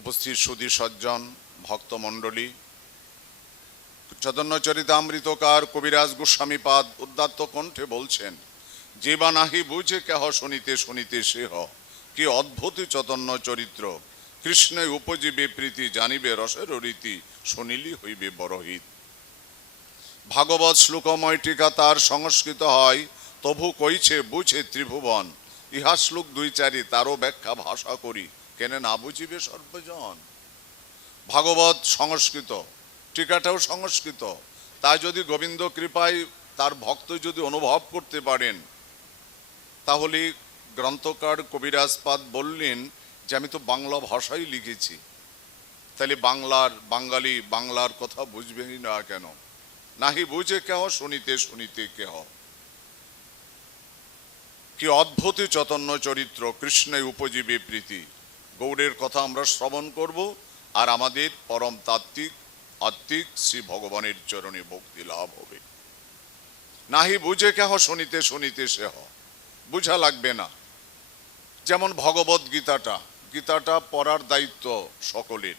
উপস্থিত সুধী সজ্জন ভক্তমণ্ডলী, চৈতন্য চরিতামৃতকার কবিরাজ গোস্বামীপাদ উদাত্ত কণ্ঠে বলছেন, যে বা নাহি বুঝে কেহ শুনিতে শুনিতে সে হ, কি অদ্ভুত চৈতন্য চরিত্র, কৃষ্ণে উপজীবে প্রীতি, জানিবে রসের রীতি, শুনিলি হইবে বড়হিত। ভাগবত শ্লোকময় টিকা তার সংস্কৃত হয়, তবু কইছে বুঝে ত্রিভুবন, ইহা শ্লোক 2-4 তারও ব্যাখ্যা ভাষা করি, কেনে না বুঝিবে সর্বজন। ভাগবত সংস্কৃত, টিকাটাও সংস্কৃত, তাই যদি গোবিন্দ কৃপায় তার ভক্ত যদি অনুভব করতে পারেন, তাহলে গ্রন্থকার কবিরাজপাদ বললেন যে আমি তো বাংলা ভাষায় লিখেছি, তাহলে বাঙালি বাংলার কথা বুঝবেই না কেন? নাহি বুঝে কেহ শুনিতে শুনিতে কেহ, কি অদ্ভুত চৈতন্য চরিত্র, কৃষ্ণে উপজীবে প্রীতি। গৌড়ের কথা আমরা শ্রবণ করব, আর আমাদের পরম তাত্ত্বিক আত্মিক শ্রী ভগবানের চরণে ভক্তি লাভ হবে। নাহি বুঝে কেহ শুনিতে শুনিতে সে হ, বুঝা লাগবে না। যেমন ভগবত গীতাটা পড়ার দায়িত্ব সকলের।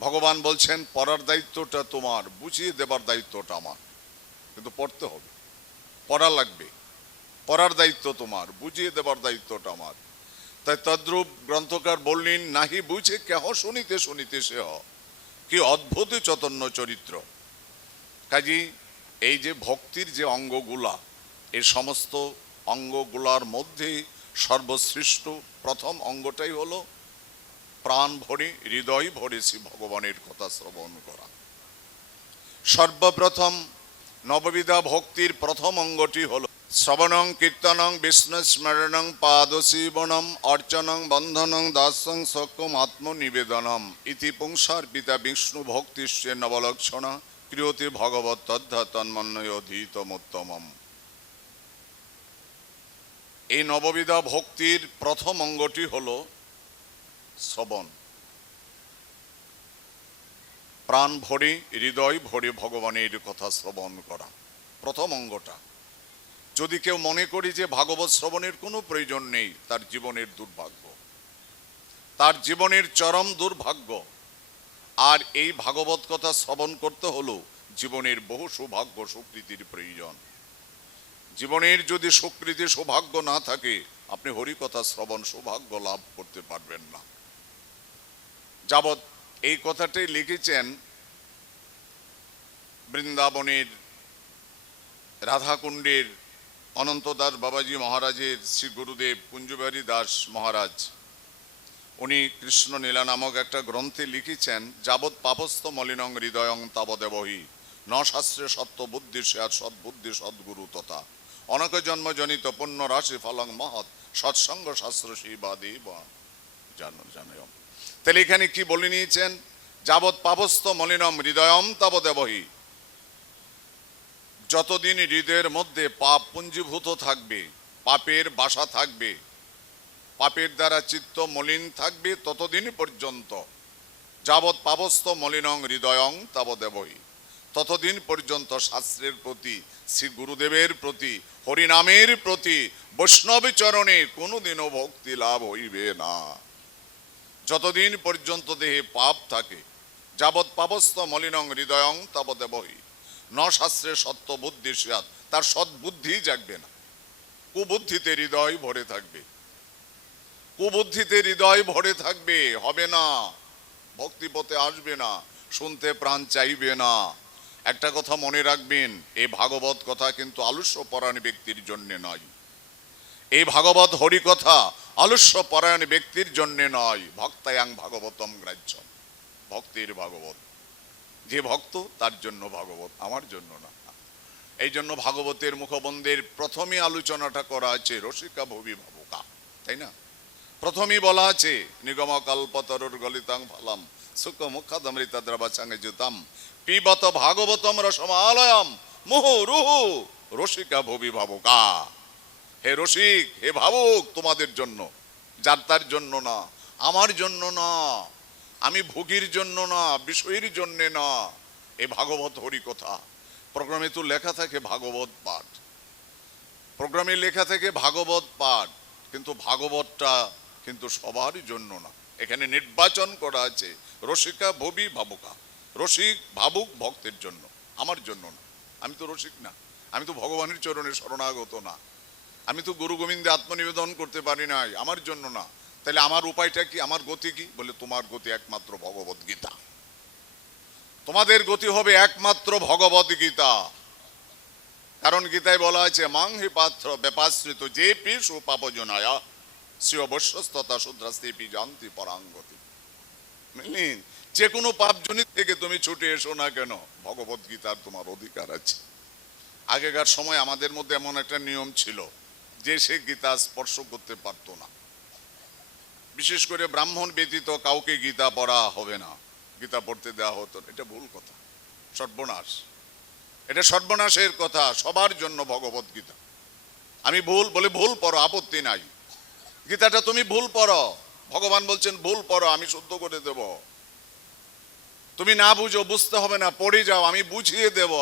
ভগবান বলছেন পড়ার দায়িত্বটা তোমার, বুঝিয়ে দেবার দায়িত্বটা আমার, কিন্তু পড়তে হবে, পড়া লাগবে। পড়ার দায়িত্ব তোমার, বুঝিয়ে দেবার দায়িত্বটা আমার। তাই তদ্রূপ গ্রন্থকার বললেন, নাহি বুঝে কেহ শুনিতে শুনিতে সে হ, কি অদ্ভুত চৈতন্য চরিত্র। কাজী এই যে ভক্তির যে অঙ্গগুলা, এই সমস্ত অঙ্গগুলার মধ্যে সর্বশ্রেষ্ঠ প্রথম অঙ্গটাই হলো প্রাণ ভরে হৃদয় ভরে শ্রী ভগবানের কথা শ্রবণ করা। সর্বপ্রথম নববিধা ভক্তির প্রথম অঙ্গটি হলো শ্রবণং কীর্তনং বিষ্ণু স্মরণং পাদসেবনম অর্চনং বন্ধনং দাস্যং সক্ষম আত্মনিবেদনম ইতি পুংসার পিতা বিষ্ণু ভক্তিশ্চে নবলক্ষণা ক্রিয়তে ভগবত তদ্ধা তন্মন্যয়ধীতমোত্তমম। এই নববিধা ভক্তির প্রথম অঙ্গটি হলো শ্রবণ, প্রাণ ভরে হৃদয় ভরে ভগবানের কথা শ্রবণ করা, প্রথম অঙ্গটা। যদি কেউ মনে করি যে ভাগবত শ্রবণের কোনো প্রয়োজন নেই, তার জীবনের দুর্ভাগ্য, তার জীবনের চরম দুর্ভাগ্য। আর এই ভাগবত কথা শ্রবণ করতে হলো জীবনের বহু সৌভাগ্য সুকৃতির প্রয়োজন। জীবনের যদি সুকৃতি সৌভাগ্য না থাকে, আপনি হরিকথা শ্রবণ সৌভাগ্য লাভ করতে পারবেন না। যাবৎ এই কথাটাই লিখেছেন বৃন্দাবনের রাধাকুণ্ডের অনন্ত দাস বাবাজি মহারাজের শ্রী গুরুদেব কুঞ্জবিহারী দাস মহারাজ। উনি কৃষ্ণ নীলা নামক একটা গ্রন্থে লিখেছেন, যাবৎ পাপস্থ মলিনং হৃদয়ং তাবদেবহি ন শাস্ত্রে সত্য বুদ্ধি আর সদ্বুদ্ধি সদ্গুরু তথা অনেক জন্মজনিত পুণ্য রাশি ফলং মহৎ সৎসঙ্গ শাস্ত্র শিবাদেব জানয়ম। তাহলে এখানে কি বলে নিয়েছেন? যাবৎ পাপস্থ মলিনম হৃদয়ম তাবদেবহি, যতদিন হৃদয়ের মধ্যে পাপ পুঞ্জীভূত থাকবে, পাপের বাসা থাকবে, পাপের দ্বারা চিত্ত মলিন থাকবে, ততদিন পর্যন্ত যাবৎ পাপস্থ মলিনং হৃদয়ং তাবদেবহি, ততদিন পর্যন্ত শাস্ত্রের প্রতি, শ্রী গুরুদেবের প্রতি, হরিনামের প্রতি, বৈষ্ণব চরণে কোনোদিনও ভক্তি লাভ হইবে না। যতদিন পর্যন্ত দেহে পাপ থাকে, যাবৎ পাপস্থ মলিনং হৃদয়ং তাবদেবহি ন শাস্ত্রে সত্য বুদ্ধি স্যাৎ, তার সদ্বুদ্ধি জাগবে না, কুবুদ্ধিতে হৃদয় ভরে থাকবে, কুবুদ্ধিতে হৃদয় ভরে থাকবে, হবে না, ভক্তিপথে আসবে না, শুনতে প্রাণ চাইবে না। একটা কথা মনে রাখবেন, এই ভাগবত কথা কিন্তু আলস্য পরায়ণ ব্যক্তির জন্য নয়। এই ভাগবত হরি কথা আলস্য পরায়ণ ব্যক্তির জন্য নয়। ভক্তায়াং ভাগবতম গ্রাহ্য, ভক্তির ভাগবত, যে ভক্ত তার জন্য ভাগবত, আমার জন্য না। এই জন্য ভাগবতের মুখবন্ধের প্রথমে আলোচনাটা করা আছে রসিকা ভবি ভাবুকা, তাই না? প্রথমেই বলা আছে নিগম কল্পতরুর গলিতাং ফলম সুখ মুখাদমৃত দ্রবচাঙ্গে জুতাম পিবত ভাগবতম রসমালয়ম মুহু রুহু রসিকা ভবি ভাবুকা। হে রসিক, হে ভাবুক, তোমাদের জন্য, যার তার জন্য না, আমার জন্য না, আমি ভোগীর জন্য না, বিষয়ের জন্য না। এই ভাগবত হরি কথা। প্রোগ্রামে তো লেখা থাকে ভাগবত পাঠ, প্রোগ্রামে লেখা থাকে ভাগবত পাঠ, কিন্তু ভাগবতটা কিন্তু সবার জন্য না। এখানে নির্বাচন করা আছে রসিকা ভবি ভাবুকা, রসিক ভাবুক ভক্তের জন্য, আমার জন্য না। আমি তো রসিক না, আমি তো ভগবানের চরণে শরণাগত না, আমি তো গুরু গোবিন্দে আত্মনিবেদন করতে পারি নাই, আমার জন্য না। তাহলে আমার উপায়টা কি, আমার গতি কি? বলে তোমার গতি একমাত্র ভগবত গীতা, তোমাদের গতি হবে একমাত্র ভগবত গীতা। কারণ গীতায় বলা আছে মাং হি পাত্র ব্যাপাশ্রিত যে পি সুপাপজনায়া শ্রী অবশ্যস্ততা শুদ্রাস্তেপি জানতি পরাঙ্গতি। বুঝলেন, যে কোনো পাপজনিত থেকে তুমি ছুটে এসো না কেন, ভগবত গীতার তোমার অধিকার আছে। আগেকার সময় আমাদের মধ্যে এমন একটা নিয়ম ছিল যে সে গীতা স্পর্শ করতে পারতো না, বিশেষ করে ব্রাহ্মণ ব্যতীত কাউকে গীতা পড়া হবে না, গীতা পড়তে দেওয়া হতো। এটা ভুল কথা, সর্বনাশ, এটা সর্বনাশের কথা। সবার জন্য ভগবত গীতা। আমি ভুল বলে ভুল পড়ো, আপত্তি নাই, গীতাটা তুমি ভুল পড়ো, ভগবান বলছেন ভুল পড়ো, আমি শুদ্ধ করে দেব। তুমি না বুঝো, বুঝতে হবে না, পড়ে যাও, আমি বুঝিয়ে দেব।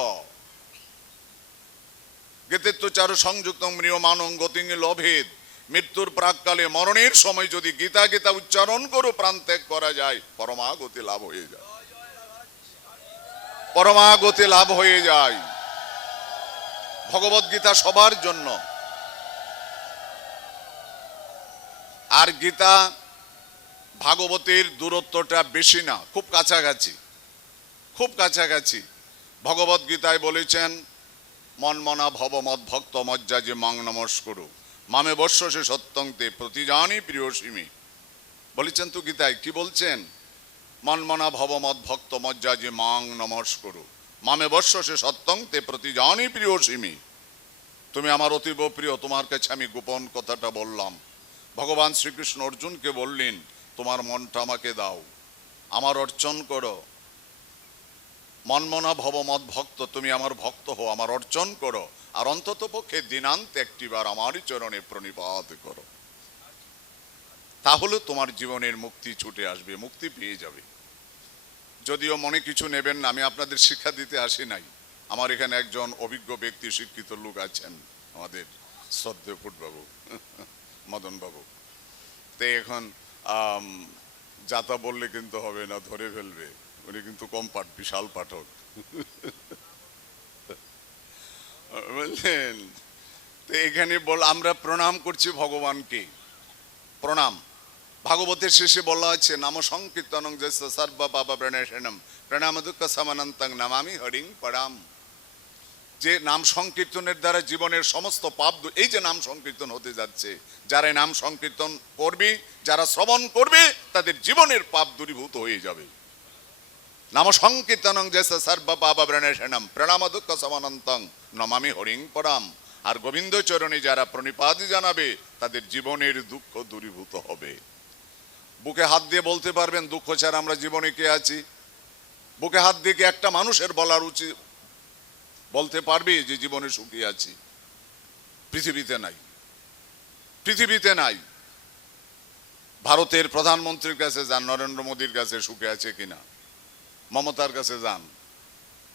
গীতেত্ব চার সংযুক্ত মৃয়মানং গতিং লভেদ, মৃত্যুর প্রাককালে মরণের সময় যদি গীতা গীতা উচ্চারণ করো, প্রাণ ত্যাগ করা যায়, পরমাগতি লাভ হয়ে যায়, পরমাগতি লাভ হয়ে যায়। ভগবত গীতা সবার জন্য। আর গীতা ভাগবতের দূরত্বটা বেশি না, খুব কাছাকাছি, খুব কাছাকাছি। ভগবত গীতায় বলেছেন মন মনা ভব মদ ভক্ত মজ্জা যে মাং নমস্করু মামে বর্ষসে সত্যংতে প্রতিজানি প্রিয়সীমি। বলেছেন তো গীতায়, কি বলছেন? মন মনা ভব মদ ভক্ত মজ্জা যে মাং নমস্করু মামে বর্ষসে সত্যংতে প্রতিজানি প্রিয়সীমি। তুমি আমার অতীব প্রিয়, তোমার কাছে আমি গোপন কথাটা বললাম। ভগবান শ্রীকৃষ্ণ অর্জুনকে বললেন তোমার মনটা আমাকে দাও, আমার অর্চন করো। মনমনা ভব মদ ভক্ত, তুমি আমার ভক্ত হো, আমার অর্চন করো, আর অন্তত পক্ষে দিনান্তে একটিবার আমারই চরণে প্রণিপাত করো। তাহলে তোমার জীবনের মুক্তি ছুটে আসবে, মুক্তি পেয়ে যাবে। যদিও মনে কিছু নেবেন না, আমি আপনাদের শিক্ষা দিতে আসি নাই। আমার এখানে একজন অভিজ্ঞ ব্যক্তি, শিক্ষিত লোক আছেন, আমাদের শ্রদ্ধেয় ফুটবাবু মদন বাবু। তো এখন যাতা বললে কিন্তু হবে না, ধরে ফেলবে। উনি কিন্তু কম পাঠ, বিশাল পাঠক, বুঝলেন। তো এখানে আমরা প্রণাম করছি ভগবানকে, প্রণাম। ভাগবতের শেষে বলা আছে নাম সংকীর্তনং যস্য সর্ব পাপ প্রণাশনম প্রণাম দুঃখ সমানন্তং নামামি হরিং পরাম। যে নাম সংকীর্তনের দ্বারা জীবনের সমস্ত পাপ, এই যে নাম সংকীর্তন হতে যাচ্ছে, যারা নাম সংকীর্তন করবে, যারা শ্রবণ করবে, তাদের জীবনের পাপ দূরীভূত হয়ে যাবে। নাম সংকীর্তনং যস্য সর্ব পাপ প্রণাশনম প্রণাম দুঃখ সমানন্তং নমামি হরিং পরাম। আর গোবিন্দ চরণে যারা প্রণিপাত জানাবে, তাদের জীবনের দুঃখ দূরীভূত হবে। বুকে হাত দিয়ে বলতে পারবেন দুঃখ ছাড়া আমরা জীবনে কে আছি? বুকে হাত দিয়ে কি একটা মানুষের বলার উচিত, বলতে পারবে যে জীবনে সুখী আছি? পৃথিবীতে নাই, পৃথিবীতে নাই। ভারতের প্রধানমন্ত্রীর কাছে যান, নরেন্দ্র মোদীর কাছে, সুখে আছে কিনা? মমতার কাছে যান,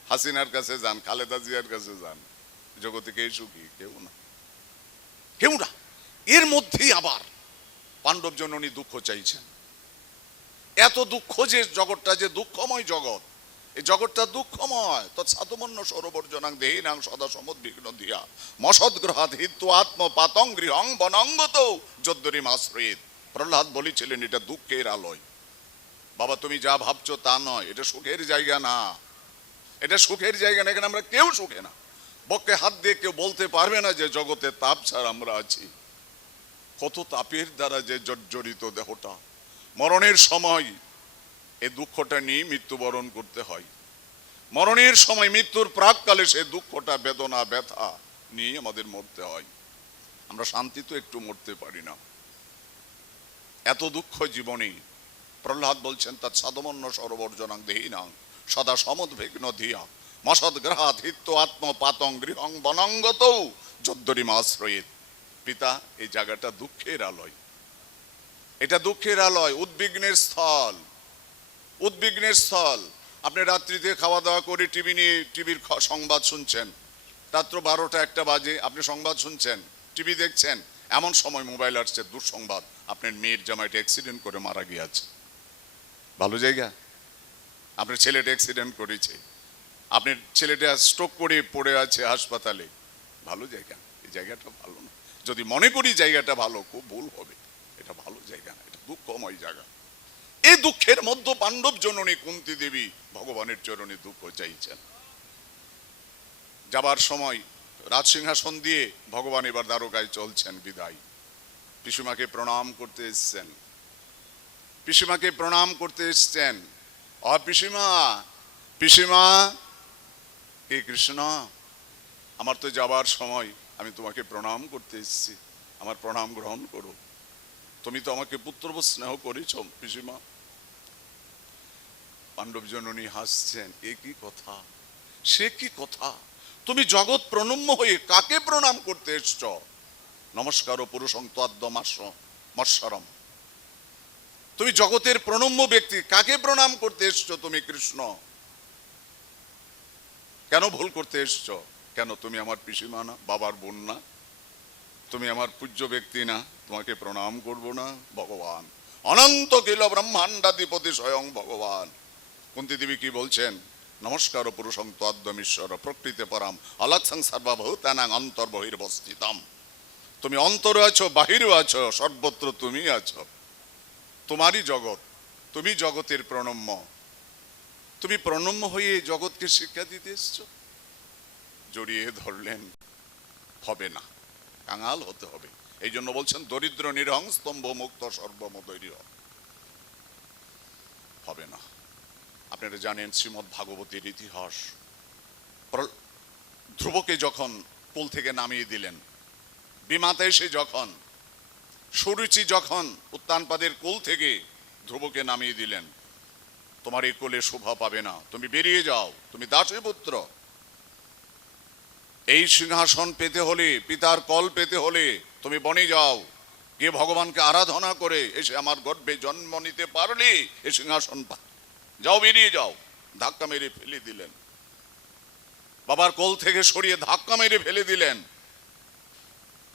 হাসিনার কাছে যান, খালেদা জিয়ার কাছে যান, জগতে কে সুখী? কেউ না, কেউ না। এর মধ্যেই আবার পাণ্ডব জননী দুঃখ চাইছেন। এত দুঃখ, যে জগৎটা যে দুঃখময় জগৎ, এই জগৎটা দুঃখময়। তৎসাধুমন্য সৌরবর্জনাং দেহিনাং সদা সমুদ্বিগ্ন দিয়া মসদ্গ্রহাৎ হিত্তু আত্ম পাতং গৃহং বনঙ্গত যদ্দরিম আশ্রয়েত। প্রহ্লাদ বলেছিলেন এটা দুঃখের আলয়। বাবা তুমি যা ভাবছো তা নয়, এটা সুখের জায়গা না, এটা সুখের জায়গা না। এখানে আমরা কেউ সুখে না। বক্ষে হাত দিয়ে কেউ বলতে পারবে না যে জগতে তাপ ছাড়া আমরা আছি। কত তাপের দ্বারা যে জর্জরিত দেহটা, মরণের সময় এই দুঃখটা নিয়ে মৃত্যুবরণ করতে হয়। মরণের সময়, মৃত্যুর প্রাককালে সে দুঃখটা, বেদনা, ব্যথা নিয়ে আমাদের মরতে হয়। আমরা শান্তি তো একটু মরতে পারি না, এত দুঃখ জীবনে। প্রহ্লাদ বলছেন তৎসাধুমন্য সৌরবর্জনাং দেহিনাং সদা সমুদ্বিগ্ন ধিয়া মসদ্গ্রহাৎ হিত্তু আত্ম পাতং গৃহং বনঙ্গত যদ্দরিম আশ্রয়েত। পিতা, এই জায়গাটা দুঃখের আলয়, এটা দুঃখের আলয়, উদ্বিগ্নের স্থল, উদ্বিগ্নের স্থল। আপনি রাত্রিতে খাওয়া দাওয়া করে টিভি নিয়ে টিভির সংবাদ শুনছেন, রাত্র 12টা 1টা বাজে, আপনি সংবাদ শুনছেন, টিভি দেখছেন, এমন সময় মোবাইল আসছে দুঃসংবাদ, আপনার মেয়ের জামাইটা অ্যাক্সিডেন্ট করে মারা গিয়েছে, ভালো জায়গা। আপনার ছেলেটা অ্যাক্সিডেন্ট করেছে, আপনার ছেলেটা স্ট্রোক করে পড়ে আছে হাসপাতালে, ভালো জায়গা। এই জায়গাটা ভালো না। যদি মনে করি জায়গাটা ভালো, খুব ভুল হবে। এটা ভালো জায়গা না, এটা দুঃখময় জায়গা। এই দুঃখের মধ্যে পাণ্ডব জননী কুন্তী দেবী ভগবানের চরণে দুঃখ চাইছেন। যাবার সময় রাজসিংহাসন দিয়ে ভগবান এবার দ্বারকায় চলছেন বিদায়। পিসিমাকে প্রণাম করতে এসছেন, পিসিমাকে প্রণাম করতে এসছেন। পিসিমা, পিসিমা, হে কৃষ্ণ, আমার তো যাবার সময়, আমি তোমাকে প্রণাম করতে এসেছি, আমার প্রণাম গ্রহণ করো। তুমি তো আমাকে পুত্রব স্নেহ করেছ পিসিমা। পাণ্ডব জননী হাসছেন, এ কি কথা, সে কি কথা? তুমি জগৎ প্রণম্য হয়ে কাকে প্রণাম করতে এসছ? নমস্কার পুরুষং মৎসরম। তুমি জগতের প্রণম্য ব্যক্তি, কাকে প্রণাম করতে এসছো তুমি কৃষ্ণ? কেন ভুল করতে এসছো? কেন তুমি আমার পিসিমা না, বাবার বোন না? তুমি আমার পূজ্য ব্যক্তি না, তোমাকে প্রণাম করব না? ভগবান অনন্ত কিল ব্রহ্মাণ্ডাধিপতি স্বয়ং ভগবান। কুন্তী দেবী কি বলছেন? নমস্কার পুরুষং তদ্দমীশ্বর প্রকৃতি পরাম অলক্ষং সর্বভূতানাং অন্তর্বহির্বস্থিতম। তুমি অন্তরে আছো, বাহিরেও আছো, সর্বত্র তুমি আছো। তোমারই জগৎ, তুমি জগতের প্রণম্য। তুমি প্রণম্য হয়ে জগৎকে শিক্ষা দিতে এসছো। জড়িয়ে ধরলেন, হবে না, কাঙাল হতে হবে। এই জন্য বলছেন দরিদ্র নিরহং স্তম্ভ মুক্ত সর্বমদৈর্য। হবে না। আপনারা জানেন শ্রীমদ্ ভাগবতের ইতিহাস। ধ্রুবকে যখন কোল থেকে নামিয়ে দিলেন, বিমাতে এসে যখন সুরুচি যখন উত্তানপাদের কোল থেকে ধ্রুবকে নামিয়ে দিলেন, তোমার এই কোলে শোভা পাবে না, তুমি বেরিয়ে যাও, তুমি দাসী পুত্র। এই সিংহাসন পেতে হলে, পিতার কল পেতে হলে তুমি বনে যাও, গিয়ে ভগবানকে আরাধনা করে এসে আমার গর্ভে জন্ম নিতে পারলে এই সিংহাসন যাও, বেরিয়ে যাও। ধাক্কা মেরে ফেলে দিলেন, বাবার কোল থেকে সরিয়ে ধাক্কা মেরে ফেলে দিলেন।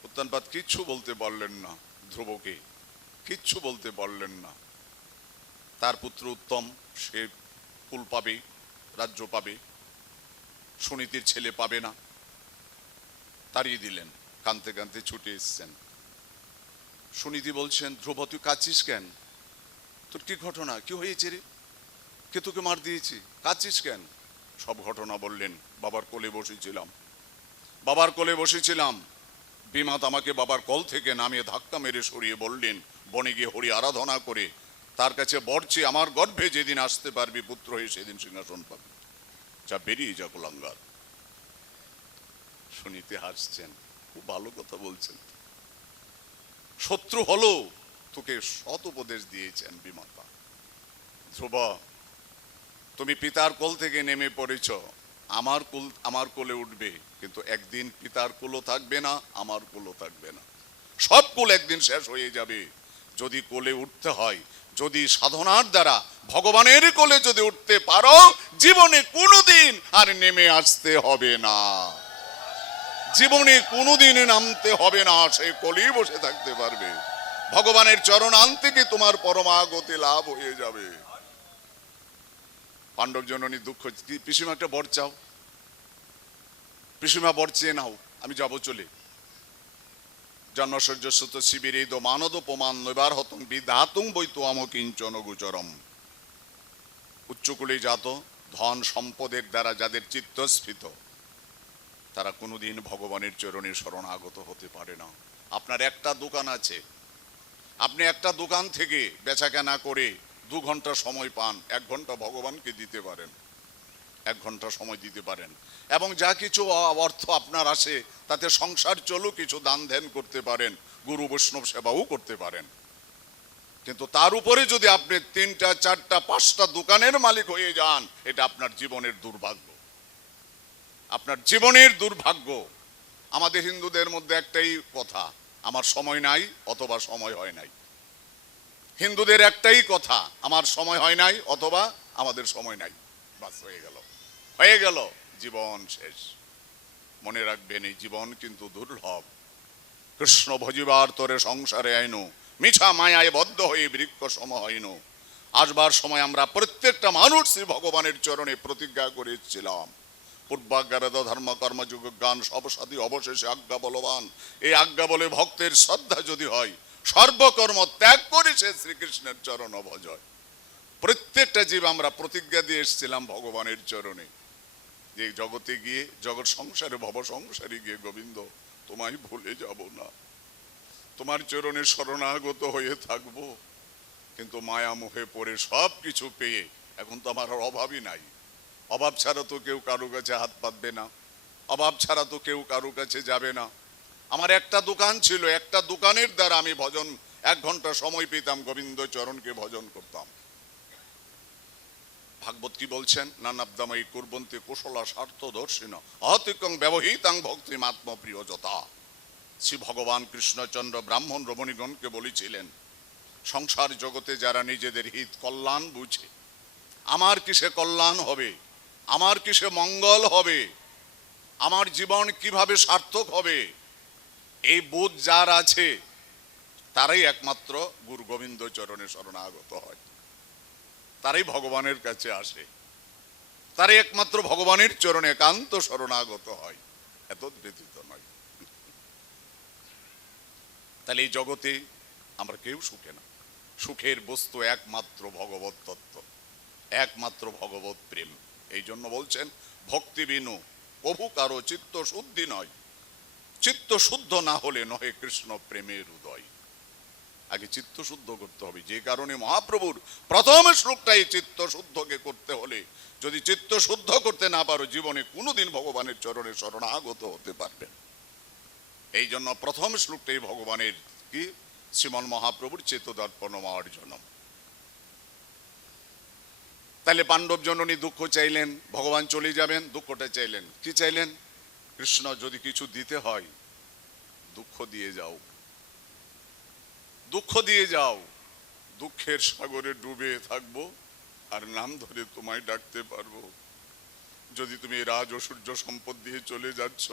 উত্তানপাদ কিচ্ছু বলতে পারলেন না, ধ্রুবকে কিচ্ছু বলতে পারলেন না। তার পুত্র উত্তম, সে কুল পাবে, রাজ্য পাবে, সুনীতির ছেলে পাবে না, তাড়িয়ে দিলেন। কাঁদতে কাঁদতে ছুটে এসছেন। সুনীতি বলছেন, ধ্রুব তুই কাঁদছিস কেন? তোর কি ঘটনা, কি হয়েছে রে? কে তোকে মার দিয়েছি, কাঁদছিস কেন? সব ঘটনা বললেন। বাবার কোলে বসেছিলাম, বাবার কোলে বসেছিলাম, বিমাত আমাকে বাবার কোল থেকে নামিয়ে ধাক্কা মেরে সরিয়ে বললেন, বনে গিয়ে হরি আরাধনা করে তার কাছে বরছি, আমার গর্ভে যেদিন আসতে পারবি পুত্র হয়ে সেদিন সিংহাসন পাবি, যা বেরিয়ে যা কুলাঙ্গার। শুনিতে হাসছেন, খুব ভালো কথা বলছেন। শত্রু হলো, তোকে সৎ উপদেশ দিয়েছেন বিমাতা। ধ্রুব, তুমি পিতার কোল থেকে নেমে পড়েছ, আমার কোলে উঠবে, কিন্তু একদিন পিতার কোলও থাকবে না, আমার কোলও থাকবে না। সব কোল একদিন শেষ হয়ে যাবে। যদি কোলে উঠতে হয়, যদি সাধনার দ্বারা ভগবানের কোলে যদি উঠতে পারো, জীবনে কোনোদিন আর নেমে আসতে হবে না, জীবনে কোনোদিন নামতে হবে না, সেই কোলেই বসে থাকতে পারবে। ভগবানের চরণ আনতে কি তোমার পরমাগতি লাভ হয়ে যাবে। পাণ্ডব জননী দুঃখ, পিসিমা একটা বর চাও, পিসিমা বর চেয়ে নাও, আমি যাবো চলে। জন্মসর্যস্বত শিবিরে দো মানদ প্রমাণ নৈবার হতং বিধাতুং বৈত কিঞ্চন গোচরম। উচ্চকুলে জাত, ধন সম্পদের দ্বারা যাদের চিত্তস্ফীত, তারা কোনোদিন ভগবানের চরণে শরণাগত হতে পারে না। আপনার একটা দোকান আছে, আপনি একটা দোকান থেকে বেচা কেনা করে 2 ঘন্টা সময় পান, 1 ঘন্টা ভগবানকে দিতে পারেন, 1 ঘন্টা সময় দিতে পারেন, এবং যা কিছু অর্থ আপনার আসে তাতে সংসার চলো, কিছু দান ধ্যান করতে পারেন, গুরু বৈষ্ণব সেবাও করতে পারেন। কিন্তু তার উপরে যদি আপনি 3টা 4টা 5টা দোকানের মালিক হয়ে যান, এটা আপনার জীবনের দুর্ভাগ্য, আপনার জীবনের দুর্ভাগ্য। আমাদের হিন্দুদের মধ্যে একটাই কথা, আমার সময় নাই অথবা সময় হয় নাই। হিন্দুদের একটাই কথা, আমার সময় হয় নাই অথবা আমাদের সময় নাই, বাস হয়ে গেল, হয়ে গেল, জীবন শেষ। মনে রাখবেন, এই জীবন কিন্তু দুর্লভ। কৃষ্ণ ভজিবার তোরে সংসারে আইনু, মিছা মায়ায় বদ্ধ হয়ে বৃক্ষ সম হইন। আসবার সময় আমরা প্রত্যেকটা মানুষ শ্রী ভগবানের চরণে প্রতিজ্ঞা করেছিলাম, পূর্বাজ্ঞাবেদ ধর্ম কর্ম যুগ জ্ঞান সবসাদী অবশেষে আজ্ঞা বলবান। এই আজ্ঞা বলে ভক্তের শ্রদ্ধা যদি হয়, সর্বকর্ম ত্যাগ করে সে শ্রীকৃষ্ণের চরণ ভজয়। প্রত্যেকটা জীব আমরা প্রতিজ্ঞা দিয়ে এসেছিলাম ভগবানের চরণে, যে জগতে গিয়ে, জগৎ সংসারে ভব সংসারে গিয়ে গোবিন্দ তোমায় ভুলে যাব না, তোমার চরণে শরণাগত হয়ে থাকবো। কিন্তু মায়া মুখে পড়ে সব কিছু পেয়ে এখন তো আমার আর অভাবই নাই। অভাব ছাড়া তো কেউ কারো কাছে হাত পাতবে না, অভাব ছাড়া তো কেউ কারো কাছে যাবে না। আমার একটা দোকান ছিল, একটা দোকানের দ্বারা আমি ভজন 1 ঘন্টা সময় পেতাম, গোবিন্দ চরণকে ভজন করতাম। ভাগবত কি বলছেন, নানাবদাময়ী কুর্বন্তে কুশলা স্বার্থ দর্শিন অহতিকং ব্যবহিতাং ভক্তি মাত্ম প্রিয়জতা। শ্রী ভগবান কৃষ্ণচন্দ্র ব্রাহ্মণ রমণীগণকে বলেছিলেন, সংসার জগতে যারা নিজেদের হিত কল্যাণ বুঝে, আমার কিসে কল্যাণ হবে, আমার কিসে মঙ্গল হবে, আমার জীবন কিভাবে সার্থক হবে, এই বোধ যার আছে তারাই একমাত্র গুরু গোবিন্দ চরণে শরণাগত হয়, তারাই ভগবানের কাছে আসে, তারাই একমাত্র ভগবানের চরণে একান্ত শরণাগত হয়, এত ব্যতীত নয়। তাহলে এই জগতে আমরা কেউ সুখে না, সুখের বস্তু একমাত্র ভগবত তত্ত্ব, একমাত্র ভগবত প্রেম। এই জন্য বলছেন ভক্তি বিনু প্রভু কারো চিত্ত শুদ্ধি নয়, চিত্ত শুদ্ধ না হলে নহে কৃষ্ণ প্রেমের উদয়। আগে চিত্ত শুদ্ধ করতে হবে, যে কারণে মহাপ্রভুর প্রথম শ্লোকটাই চিত্ত শুদ্ধকে করতে হলে, যদি চিত্ত শুদ্ধ করতে না পারো জীবনে কোনোদিন ভগবানের চরণে শরণাগত হতে পারবে। এই জন্য প্রথম শ্লোকটাই ভগবানের কি, শ্রীমন মহাপ্রভুর চেতদর্পণ অর্জনম। তাহলে পাণ্ডব জননী দুঃখ চাইলেন, ভগবান চলে যাবেন, দুঃখটা চাইলেন, কি চাইলেন, কৃষ্ণ যদি কিছু দিতে হয় দুঃখ দিয়ে যাও, দুঃখ দিয়ে যাও, দুঃখের সাগরে ডুবে থাকবো আর নাম ধরে তোমায় ডাকতে পারবো। যদি তুমি রাজ ঐশ্বর্য সম্পদ দিয়ে চলে যাচ্ছ,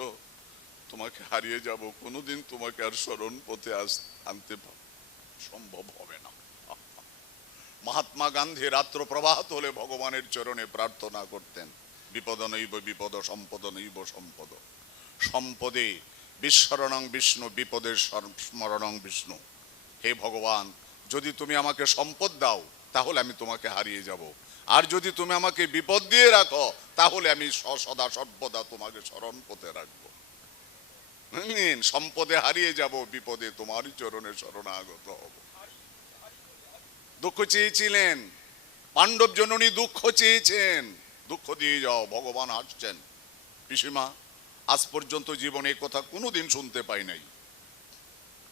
তোমাকে হারিয়ে যাব, কোনোদিন তোমাকে আর স্মরণ পথে আনতে সম্ভব হবে না। মহাত্মা গান্ধী রাত্র প্রভাত হলে ভগবানের চরণে প্রার্থনা করতেন, বিপদ নৈব বিপদ সম্পদ নৈব সম্পদ, সম্পদে বিস্মরণং বিষ্ণু বিপদের স্মরণং বিষ্ণু। হে ভগবান, যদি তুমি আমাকে সম্পদ দাও তাহলে আমি তোমাকে হারিয়ে যাব, আর যদি তুমি আমাকে বিপদ দিয়ে রাখো তাহলে আমি সদা সর্বদা তোমাকে স্মরণ পথে রাখবো। সম্পদে হারিয়ে যাব, বিপদে তোমার চরণে শরণাগত হব। দুঃখ চেয়েছিলেন পাণ্ডব জননী, দুঃখ চেয়েছেন, দুঃখ দিয়ে যাও, ভগবান হাসছেন। পিসিমা আজ পর্যন্ত জীবনে এই কথা কোনোদিন শুনতে পাই নাই,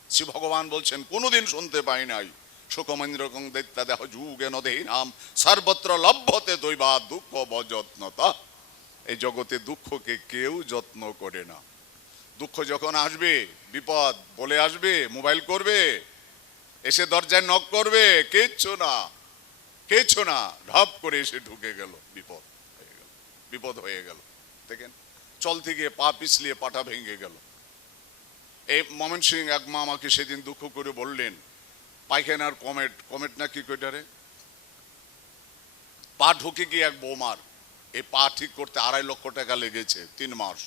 শ্রী ভগবান বলছেন কোনোদিন শুনতে পাই নাই। সুখমেন্দ্রকং দৈত্যা দেহ যুগেন দেহি নাম সর্বত্র লভ্যতে দৈবা দুঃখ বযত্নতা। এই জগতে দুঃখকে কেউ যত্ন করে না। দুঃখ যখন আসবে, বিপদ বলে আসবে, মোবাইল করবে, এসে দরজায় নক করবে, কিচ্ছু না, কিচ্ছু না, ঢপ করে এসে ঢুকে গেল, বিপদ হয়ে গেল, বিপদ হয়ে গেল। দেখেন চলতে গিয়ে পা পিছলিয়ে পাটা ভেঙে গেল। এই মমন সিং এক মা আমাকে সেদিন দুঃখ করে বললেন, পায়খানার কমেট না কি কইটারে, পা ঢুকে গিয়ে এক বৌমার এই পা ঠিক করতে 2.5 লক্ষ টাকা লেগেছে 3 মাস।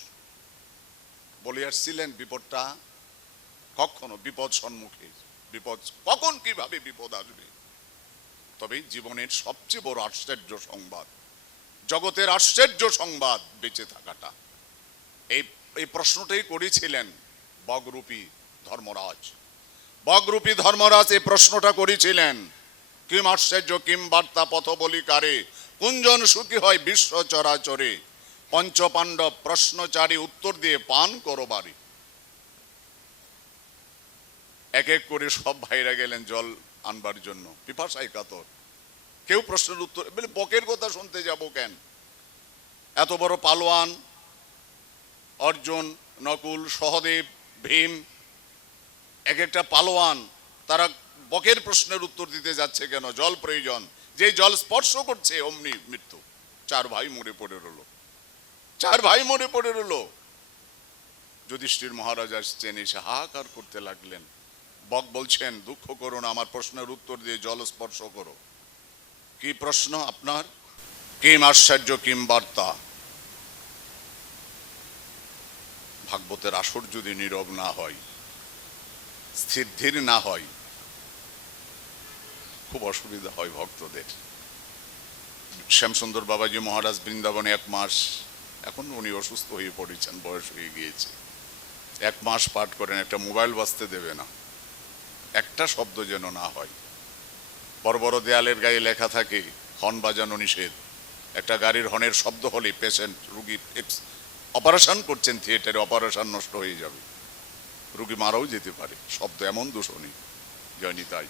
বলে আসছিলেন বিপদটা কখনো, বিপদ সম্মুখে, বিপদ কখন কিভাবে বিপদ আসবে। তবে জীবনের সবচেয়ে বড় আশ্চর্য সংবাদ, জগতের আশ্চর্য সংবাদ বেঁচে থাকাটা। এই প্রশ্নটাই করেছিলেন বগরূপী ধর্মরাজ। বগরূপী ধর্মরাজ এই প্রশ্নটা করেছিলেন, কিম আশ্চর্য কিম বার্তা পথ বলি কারে, কুঞ্জন সুখী হয় বিশ্ব চরাচরে, পঞ্চপাণ্ডব প্রশ্নচারী উত্তর দিয়ে পান করো বাড়ি। এক এক করে সব ভাইরা গেলেন জল আনবার জন্য, পিপাসায় কাতর। কেউ প্রশ্নের উত্তর, বলে বকের কথা শুনতে যাব কেন, এত বড় পালোয়ান অর্জুন, নকুল, সহদেব, ভীম, এক একটা পালোয়ান, তারা বকের প্রশ্নের উত্তর দিতে যাচ্ছে কেন, জল প্রয়োজন, যে জল স্পর্শ করছে অমনি মৃত্যু। 4 ভাই মরে পড়ে রইল, 4 ভাই মরে পড়ে রইল। যুধিষ্ঠির মহারাজ আসছেন, এসে হাহাকার করতে লাগলেন, বক বলছেন, দুঃখ করো না, আমার প্রশ্নের উত্তর দিয়ে জল স্পর্শ করো। কি প্রশ্ন আপনার? কিম আশ্চর্য কিম বার্তা? ভাগবতের আসর যদি নীরব না হয়, স্থির ধীর না হয়, খুব অসুবিধা হয় ভক্তদের। শ্যামসুন্দর বাবাজি মহারাজ বৃন্দাবনে 1 মাস, এখন উনি অসুস্থ হয়ে পড়েছেন, বয়স হয়ে গিয়েছে, 1 মাস পাঠ করেন, একটা মোবাইল বাজতে দেবে না, একটা শব্দ যেন না হয়। বড় বড় দেয়ালের গায়ে লেখা থাকে হর্ন বাজানো নিষেধ। একটা গাড়ির হর্নের শব্দ হলে পেশেন্ট, রুগী অপারেশন করছেন থিয়েটারে, অপারেশন নষ্ট হয়ে যাবে, রুগী মারাও যেতে পারে, শব্দ এমন দূষণী। জয়নি তাই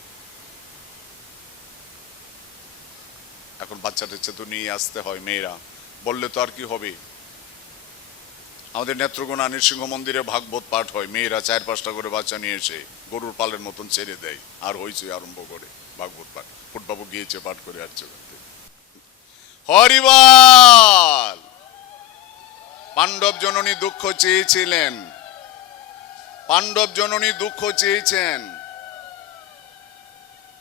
এখন বাচ্চা টাচ্চা তো নিয়ে আসতে হয়, মেয়েরা বললে তো আর কি হবে। আমাদের নেত্রকোনা নৃসিংহ মন্দিরে ভাগবত পাঠ হয়, মেয়েরা 4-5টা করে বাচ্চা নিয়ে এসে গরুর পালের মতন ছেড়ে দেয়, আর হইছে আরম্ভ করে ভাগবত পাঠ। ফুটবাবু গিয়েছে পাঠ করে আসছে। হরিবল। পাণ্ডব জননী দুঃখ চেয়েছিলেন, পাণ্ডব জননী দুঃখ চেয়েছেন।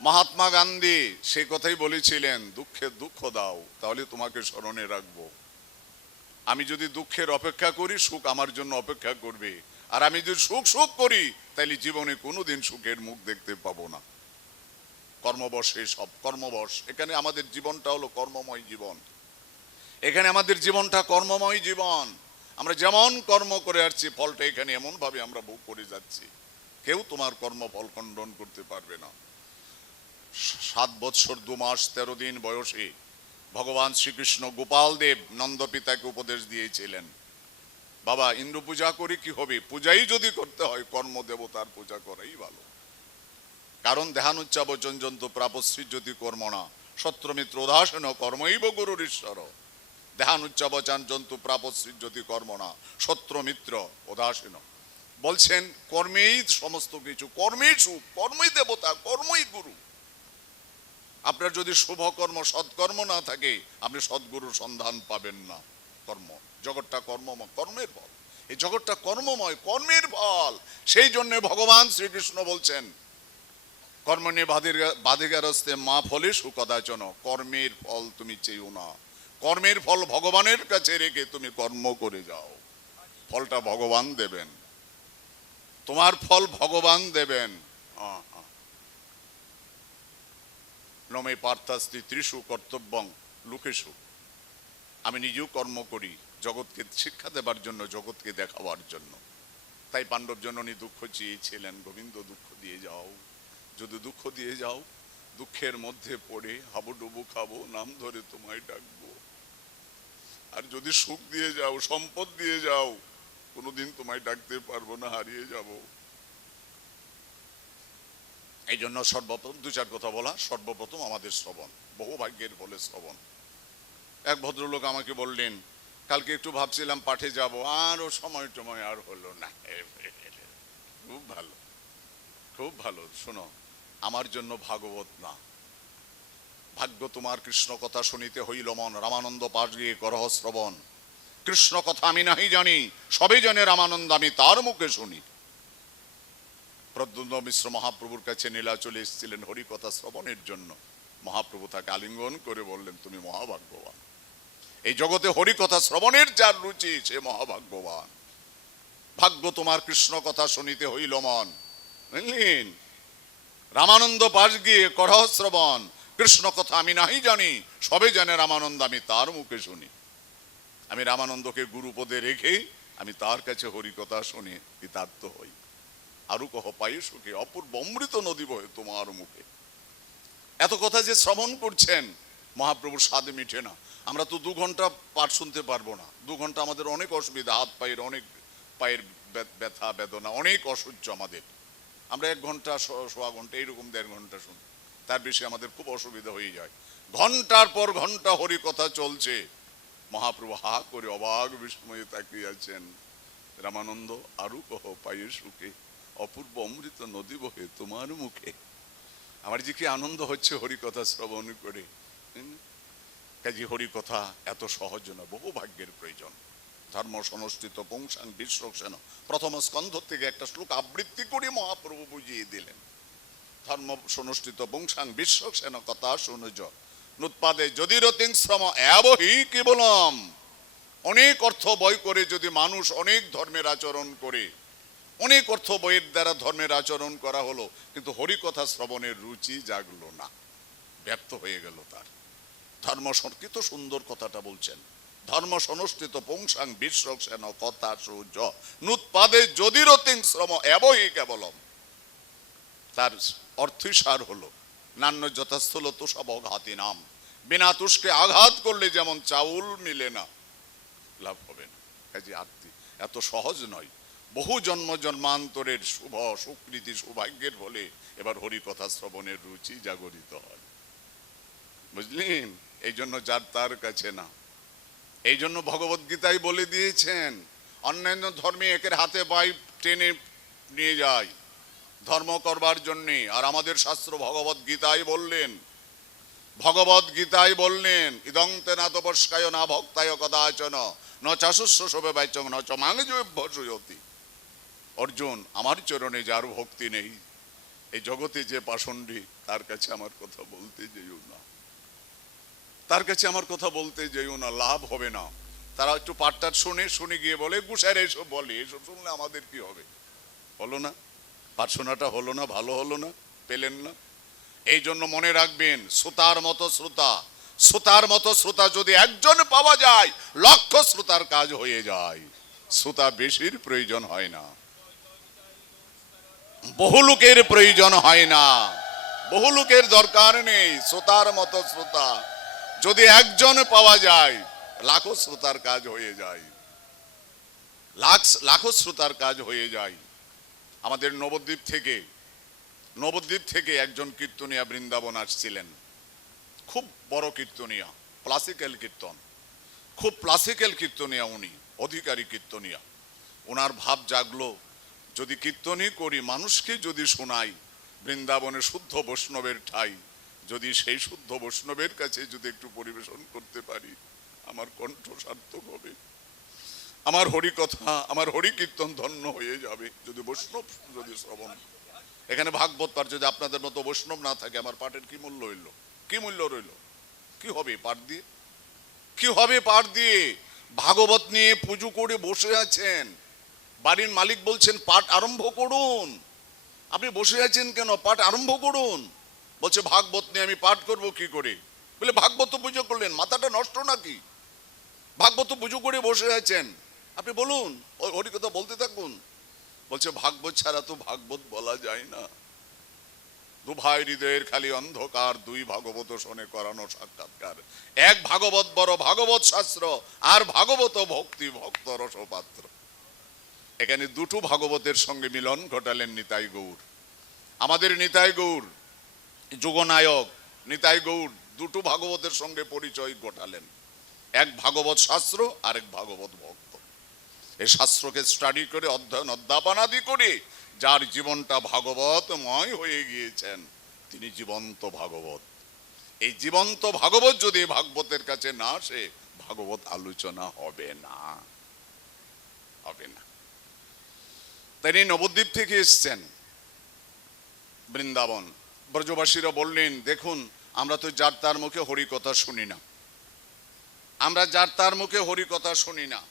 মহাত্মা গান্ধী সেই কথাই বলেছিলেন, দুঃখের দুঃখ দাও, তাহলে তোমাকে স্মরণে রাখবো। আমি যদি দুঃখের অপেক্ষা করি, সুখ আমার জন্য অপেক্ষা করবে, আর আমি যদি সুখ সুখ করি, তাহলে জীবনে কোনোদিন সুখের মুখ দেখতে পাবো না। কর্মবশে সব, কর্মবশ। এখানে আমাদের জীবনটা হলো কর্মময় জীবন, এখানে আমাদের জীবনটা কর্মময় জীবন। আমরা যেমন কর্ম করে আসছি, ফলটা এখানে এমন ভাবে আমরা ভোগ করে যাচ্ছি, কেউ তোমার কর্মফল খণ্ডন করতে পারবে না। 7 বৎসর 2 মাস 13 দিন বয়সে ভগবান শ্রীকৃষ্ণ গোপাল দেব নন্দপিতাকে উপদেশ দিয়েছিলেন, বাবা ইন্দ্র পূজা করে কি হবে, পূজাই যদি করতে হয় কর্ম দেবতার পূজা করাই ভালো। কারণ দেহানুচ্চাবচন জন্তু প্রাপশ্রীজ্যোতি কর্মণা শত্রুমিত্র উদাসীন কর্মৈব গুরুর ঈশ্বর। দেহানুচ্চাবচন জন্তু প্রাপশ্রীজ্যোতি কর্মণা শত্রুমিত্র উদাসীন। বলছেন কর্মেই সমস্ত কিছু, কর্মেই সুখ, কর্মই দেবতা, কর্মই গুরু। আপনার যদি শুভ কর্ম সৎকর্ম না থাকে, আপনি সদ্গুরুর সন্ধান পাবেন না। কর্ম জগৎটা কর্মময়, কর্মের ফল, এই জগৎটা কর্মময়, কর্মের ফল। সেই জন্য ভগবান শ্রীকৃষ্ণ বলছেন, কর্মণে বাধিকারস্তে মা ফলে সুকদাচন। কর্মের ফল তুমি চেয়েও না, কর্মের ফল ভগবানের কাছে রেখে তুমি কর্ম করে যাও, ফলটা ভগবান দেবেন, তোমার ফল ভগবান দেবেন। নমে পার্থাস্তি ত্রিষু কর্তব্যং লোকেষু। আমি নিজেও কর্ম করি জগৎকে শিক্ষা দেবার জন্য, জগৎকে দেখাবার জন্য। তাই পাণ্ডব জননী দুঃখ চেয়েছিলেন, গোবিন্দ দুঃখ দিয়ে যাও, যদি দুঃখ দিয়ে যাও, দুঃখের মধ্যে পড়ে হাবুডুবু খাবো, নাম ধরে তোমায় ডাকবো। আর যদি সুখ দিয়ে যাও, সম্পদ দিয়ে যাও, কোনোদিন তোমায় ডাকতে পারবো না, হারিয়ে যাব। এই জন্য সর্বপ্রথম 2-4 কথা বলা। সর্বপ্রথম আমাদের শ্রবণ, বহু ভাগ্যের বলে শ্রবণ। এক ভদ্রলোক আমাকে বললেন, কালকে একটু ভাবছিলাম পাঠে যাব, আরও সময় টময় আর হলো না। খুব ভালো, খুব ভালো। শোনো, আমার জন্য ভাগবত না, ভাগ্য তোমার কৃষ্ণ কথা শুনিতে হইল মন। রামানন্দ পাঠ গিয়ে করহ শ্রবণ। কৃষ্ণ কথা আমি নাহি জানি, সবে জানে রামানন্দ, আমি তার মুখে শুনি। প্রদ্যুম্ন মিশ্র মহাপ্রভুর কাছে নীলাচলে এসেছিলেন হরি কথা শ্রবণের জন্য। মহাপ্রভু তাকে আলিঙ্গন করে বললেন, তুমি মহাভাগ্যবান, এই জগতে হরি কথা শ্রবণের যার রুচি, সে মহাভাগ্যবান। ভাগ্য তোমার কৃষ্ণ কথা শুনিতে হইল মন। বুঝলেন? রামানন্দ পাশ গিয়ে করহ শ্রবণ। কৃষ্ণ কথা আমি নাহি জানি, সবে জানে রামানন্দ, আমি তার মুখে শুনি। আমি রামানন্দকে গুরুপদে রেখে আমি তার কাছে হরি কথা শুনে কৃতার্থ হই। আরু কহ পাই সুখে, অপূর্ব অমৃত নদী বহে তোমার মুখে। এত কথা যে শ্রবণ করছেন, মহাপ্রভুর স্বাদ মিঠে না। আমরা তো 2 ঘন্টা পাঠ শুনতে পারবো না, 2 ঘন্টা আমাদের অনেক অসুবিধা, হাত পায়ের অনেক, পায়ের ব্যথা বেদনা অনেক অসহ্য আমাদের। আমরা 1 ঘন্টা, 1.25 ঘন্টা, এইরকম 1.5 ঘন্টা শুনি, তার বেশি আমাদের খুব অসুবিধা হয়ে যায়। ঘন্টার পর ঘন্টা হরি কথা চলছে, মহাপ্রভু হা করে অবাক বিস্ময়ে তাকিয়ে আছেন। রামানন্দ আরু কহ পায়ে সুখে, অপূর্ব অমৃত নদী বহে তোমার মুখে। আমার যে কি আনন্দ হচ্ছে হরি কথা শ্রবণ করে। কাজে হরি কথা এত সহজ না, বহু ভাগ্যের প্রয়োজন। ধর্ম সংস্থিত পুংসাং বিশ্বসেন, প্রথম স্কন্ধ থেকে একটা শ্লোক আবৃত্তি করে মহাপ্রভু বুঝিয়ে দিলেন। ধর্ম সনুষ্ঠিত বংশাং বিশ্ব সেন কথা শুনুজ নুৎপাদে যদি রতিং শ্রম এবহি কেবলম। অনেক অর্থ ব্যয় করে যদি মানুষ অনেক ধর্মের আচরণ করে, অনেক অর্থ বইয়ের দ্বারা ধর্মের আচরণ করা হলো, কিন্তু হরিকথা শ্রবণের রুচি জাগলো না, ব্যর্থ হয়ে গেল তার ধর্ম। কি তো সুন্দর কথাটা বলছেন, ধর্ম সনুষ্ঠিত পুংসাং বিশ্ব সেন কথা সূর্য নুৎপাদে যদি রতিং শ্রম এবহি কেবলম। তার অর্থই সার হলো নান্য যথাস্থল তুষাব ঘাতি নাম, বিনা তুষকে আঘাত করলে যেমন চাউল মিলে না, লাভ হবে না। কাজে আরতি এত সহজ নয়, বহু জন্ম জন্মান্তরের শুভ সুকৃতি সৌভাগ্যের ফলে এবার হরিকথা শ্রবণের রুচি জাগরিত হয়, বুঝলেন? এই জন্য যার তার কাছে না। এই জন্য ভগবত গীতায় বলে দিয়েছেন, অন্যান্য ধর্মে একের হাতে পাই টেনে নিয়ে যায় ধর্ম করবার জন্যে, আর আমাদের শাস্ত্র ভগবত গীতায় বললেন, ভগবত গীতায় বললেন ইদং তেনা তপস্কায় না ভক্তায় কদাচন ন চাশুস্য শোভে বাইচং ন চ মাংজতি। অর্জুন, আমার চরণে যার ভক্তি নেই, এই জগতে যে পাষণ্ডী, তার কাছে আমার কথা বলতে যেও না, তার কাছে আমার কথা বলতে যেও না, লাভ হবে না। তারা একটু পাঠটাট শুনে গিয়ে বলে গুসার এসব বলে, এসব শুনলে আমাদের কি হবে? হলো না, পাঠ শোনাটা হলো না, ভালো হলো না, পেলেন না। এই জন্য মনে রাখবেন, শ্রোতার মতো শ্রোতা, শ্রোতার মতো শ্রোতা যদি একজন পাওয়া যায়, লক্ষ শ্রোতার কাজ হয়ে যায়। শ্রোতা বেশির প্রয়োজন হয় না, বহু লোকের প্রয়োজন হয় না, বহু লোকের দরকার নেই। শ্রোতার মতো শ্রোতা যদি একজন পাওয়া যায়, লাখো শ্রোতার কাজ হয়ে যায়, লাখো শ্রোতার কাজ হয়ে যায়। আমাদের নবদ্বীপ থেকে একজন কীর্তনিয়া বৃন্দাবন আসছিলেন, খুব বড় কীর্তনিয়া, ক্লাসিক্যাল কীর্তন, খুব ক্লাসিক্যাল কীর্তনিয়া, উনি অধিকারী কীর্তনিয়া। ওনার ভাব জাগলো, যদি কীর্তনই করি, মানুষকে যদি শোনাই, বৃন্দাবনে শুদ্ধ বৈষ্ণবের ঠাই, যদি সেই শুদ্ধ বৈষ্ণবের কাছে যদি একটু পরিবেশন করতে পারি, আমার কণ্ঠ সার্থক হবে, আমার হরি কথা, আমার হরি কীর্তন ধন্য হয়ে যাবে। যদি বৈষ্ণব যদি শ্রবণ, এখানে ভাগবত পাঠ, যদি আপনাদের মতো বৈষ্ণব না থাকে, আমার পাঠের কি মূল্য হইল, কি মূল্য রইল? কি হবে পাঠ দিয়ে? কি হবে পাঠ দিয়ে? ভাগবত নিয়ে পুজো করে বসে আছেন, বাড়ির মালিক বলছেন পাঠ আরম্ভ করুন, আপনি বসে আছেন কেন? পাঠ আরম্ভ করুন। বলছে ভাগবত নিয়ে আমি পাঠ করব কি করে? বলে ভাগবত পুজো করলেন, মাথাটা নষ্ট নাকি? ভাগবত পুজো করে বসে আছেন, আপনি বলুন, হরিকথা বলতে থাকুন। বলছে ভাগবত ছাড়া তো ভাগবত বলা যায় না, দু ভাই হৃদয়ের খালি অন্ধকার, দুই ভাগবত শোনে করানো সাক্ষাৎকার। এক ভাগবত বড় ভাগবত শাস্ত্র, আর ভাগবত ভক্তি ভক্ত রসপাত্র। এখানে দুটো ভাগবতের সঙ্গে মিলন ঘটালেন নিতাই গৌর, আমাদের নিতাই গৌর, যুগনায়ক নিতাই গৌর, দুটো ভাগবতের সঙ্গে পরিচয় ঘটালেন। এক ভাগবত শাস্ত্র, আরেক ভাগবত ভক্ত। এই শাস্ত্রকে স্টাডি করে, অধ্যয়ন অধ্যাপন আদি করে যার জীবনটা ভাগবতময় হয়ে গিয়েছেন, তিনি জীবন্ত ভাগবত। এই জীবন্ত ভাগবত যদি ভাগবতের কাছে না আসে, ভাগবত আলোচনা হবে না, হবে না। তিনি নবদ্বীপ থেকে এসছেন বৃন্দাবন। ব্রজবাসীরা বললেন, দেখুন আমরা তো যার তার মুখে হরি কথা শুনি না, আমরা যার তার মুখে হরি কথা শুনি না।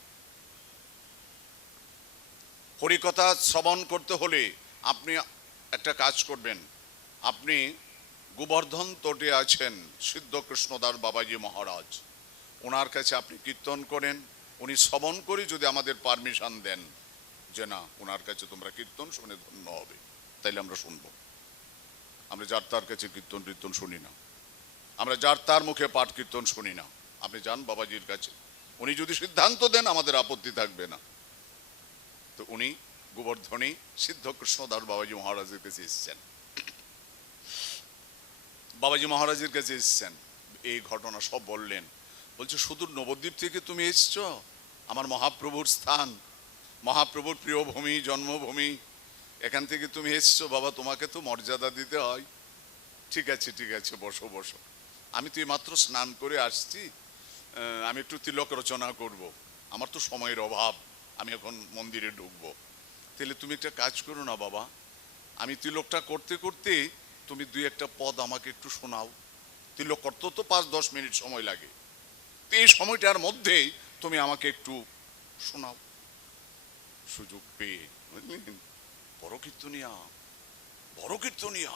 হরিকথা শ্রবণ করতে হলে আপনি একটা কাজ করবেন, আপনি গোবর্ধন তটে আছেন সিদ্ধ কৃষ্ণদাস বাবাজি মহারাজ, ওনার কাছে আপনি কীর্তন করেন, উনি শ্রবণ করে যদি আমাদের পারমিশন দেন যে না, ওনার কাছে তোমরা কীর্তন শুনে ধন্য হবে, তাইলে আমরা শুনবো। আমরা যার তার কাছে কীর্তন শুনি না, আমরা যার তার মুখে পাঠ কীর্তন শুনি না। আপনি যান বাবাজির কাছে, উনি যদি সিদ্ধান্ত দেন আমাদের আপত্তি থাকবে না। তো উনি গোবর্ধনী সিদ্ধ কৃষ্ণদাস বাবাজি মহারাজের কাছে এসছেন, বাবাজি মহারাজের কাছে এসছেন, এই ঘটনা সব বললেন। বলছে সুদূর নবদ্বীপ থেকে তুমি এসছো, আমার মহাপ্রভুর স্থান, মহাপ্রভুর প্রিয় ভূমি, জন্মভূমি, এখান থেকে তুমি এসছো, বাবা তোমাকে তো মর্যাদা দিতে হয়। ঠিক আছে ঠিক আছে, বসো বসো, আমি তো মাত্র স্নান করে আসছি, আমি একটু তিলক রচনা করব, আমার তো সময়ের অভাব, আমি এখন মন্দিরে ঢুকবো। তাহলে তুমি একটা কাজ করো না বাবা, আমি তিলকটা করতে করতে তুমি দুই একটা পদ আমাকে একটু শোনাও। তিলক করতে তো 5-10 মিনিট সময় লাগে, এই সময়টার মধ্যেই তুমি আমাকে একটু শোনাও। সুযোগ পেয়ে বুঝলেন, বড় কীর্তনিয়া, বড় কীর্তনিয়া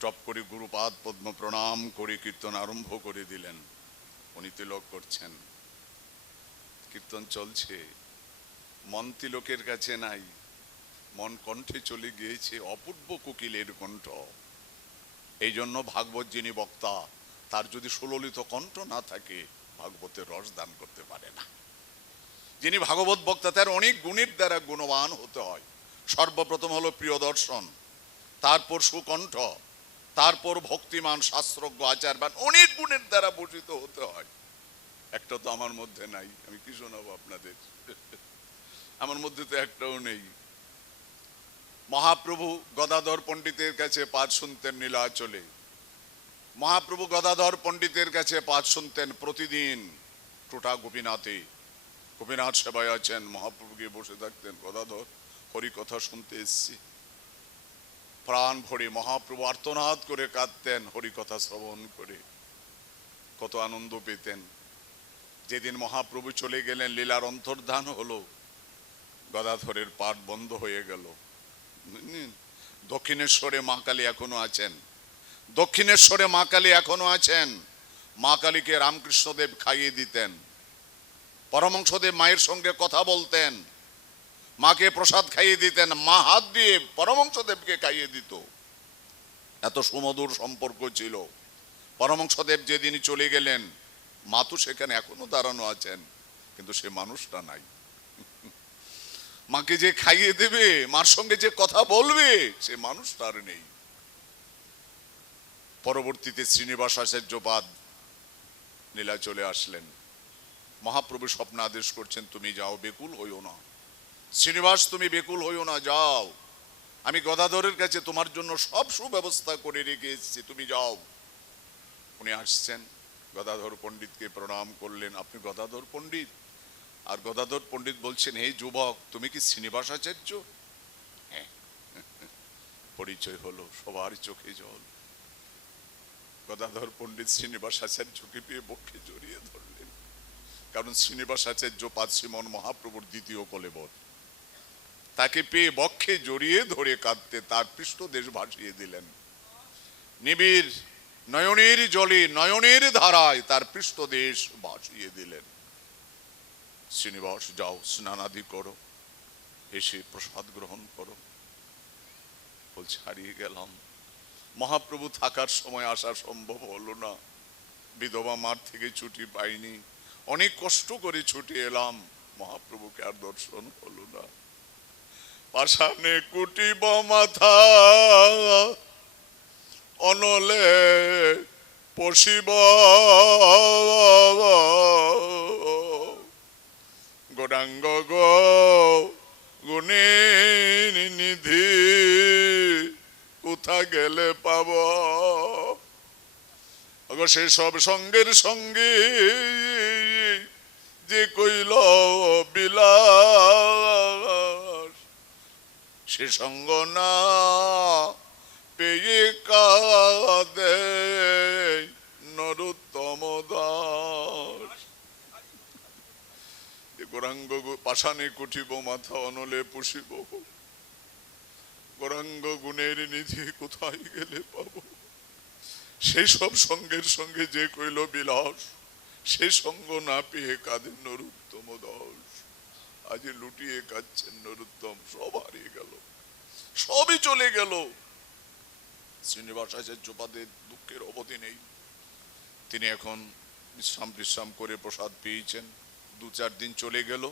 টপ করে গুরুপাদ পদ্ম প্রণাম করে কীর্তন আরম্ভ করে দিলেন। উনি তিলক করছেন, কীর্তন চলছে, মন তিলকের কাছে নাই, মন কণ্ঠে চলে গিয়েছে অপূর্ব কোকিলের কণ্ঠ। এই জন্য ভাগবত যিনি বক্তা, তার যদি সুললিত কণ্ঠ না থাকে ভাগবতের রস দান করতে পারে না। যিনি ভাগবত বক্তা তার অনেক গুণের দ্বারা গুণবান হতে হয়। সর্বপ্রথম হলো প্রিয় দর্শন, তারপর সুকণ্ঠ, তারপর ভক্তিমান শাস্ত্রজ্ঞ আচারবান, অনেক গুণের দ্বারা ভূষিত হতে হয়। একটা তো আমার মধ্যে নাই, আমি কি শোনাবো আপনাদের? আমার মধ্যে তো একটাও নেই। মহাপ্রভু গদাধর পণ্ডিতের কাছে পাঠ শুনতেন নীলাচলে। মহাপ্রভু গদাধর পণ্ডিতের কাছে পাঠ শুনতেন প্রতিদিন টোটা গোপীনাথে। গোপীনাথ সেবায় আছেন, মহাপ্রভু গিয়ে বসে থাকতেন, গদাধর হরি কথা শুনতে এসছি। প্রাণ ভরে মহাপ্রভু আর্তনাদ করে কাঁদতেন হরি কথা শ্রবণ করে, কত আনন্দ পেতেন। যেদিন মহাপ্রভু চলে গেলেন, লীলার অন্তর্ধান হলো, গদাধরের পাঠ বন্ধ হয়ে গেল। দক্ষিণেশ্বরে মা কালী এখনো আছেন, দক্ষিণেশ্বরে মা কালী এখনো আছেন। মা কালীকে রামকৃষ্ণদেব খাইয়ে দিতেন, পরমহংসদেব মায়ের সঙ্গে কথা বলতেন, মাকে প্রসাদ খাইয়ে দিতেন, মা হাত দিয়ে পরমহংসদেবকে খাইয়ে দিত। এত সুমধুর সম্পর্ক ছিল। পরমহংসদেব যেদিন চলে গেলেন, মা তো সেখানে এখনো দাঁড়ানো আছেন, কিন্তু সে মানুষটা নাই। মাকে যে খাইয়ে দেবে, মার সঙ্গে যে কথা বলবে, সে মানুষটা আর নেই। পরবর্তীতে শ্রীনিবাস আচার্যপাদ নীলা চলে আসলেন। মহাপ্রভু স্বপ্ন আদেশ করছেন, তুমি যাও, বেকুল হইও না। শ্রীনিবাস, তুমি বেকুল হইও না, যাও, আমি গদাধরের কাছে তোমার জন্য সব সুব্যবস্থা করে রেখে এসেছি, তুমি যাও। উনি আসছেন, গদাধর পণ্ডিতকে প্রণাম করলেন। আপনি গদাধর পণ্ডিত? আর গদাধর পণ্ডিত বলছেন, হে যুবক, তুমি কি শ্রীনিবাস আচার্য? হ্যাঁ। পরিচয় হলো, সবার চোখে জল। গদাধর পণ্ডিত শ্রীনিবাস আচার্যকে পেয়ে বক্ষে জড়িয়ে ধরলেন, কারণ শ্রীনিবাস আচার্য পাদ শ্রীমন মহাপ্রভুর দ্বিতীয় কলেবর। তাকে পেয়ে বক্ষে জড়িয়ে ধরে কাঁদতে তার পৃষ্ঠদেশ ভাসিয়ে দিলেন। নিবিড় নয়নের জলে, নয়নের ধারায় তার পৃষ্ঠদেশ ভাসিয়ে দিলেন। শ্রীনিবাস, যাও, স্নানাদি করো, এসে প্রসাদ গ্রহণ করো। বলছে, হারিয়ে গেলাম, মহাপ্রভু থাকার সময় আসা সম্ভব হলো না, বিধবা মার থেকে ছুটি পাইনি, অনেক কষ্ট করে ছুটি এলাম, মহাপ্রভুকে আর দর্শন হলো না। পাষাণে কুটিব মাথা, অনলে পশিব, গৌরাঙ্গ গো গুণের নিধি, কোথা গেলে পাব? সে সব সঙ্গের সঙ্গে যে কইল বিলাস, সে সঙ্গ না পেয়ে কাঁদে নরোত্তম দাস। গৌরাঙ্গ পাষাণে কুটিব মাথা, অনলে পুষিব, গৌরাঙ্গ গুণের নিধি কোথায় গেলে পাব? সেই সব সঙ্গের সঙ্গে যে কইল বিলাস, সে সঙ্গ না পেয়ে কাঁদেন নরোত্তম দাস। আজ লুটিয়ে কাঁদছেন নরোত্তম, সব হারিয়ে গেল, সবই চলে গেল। শ্রীনিবাস আচার্যপাদের দুঃখের অবধি নেই। তিনি এখন বিশ্রাম করে প্রসাদ পেয়েছেন। 2-4 দিন চলে গেল।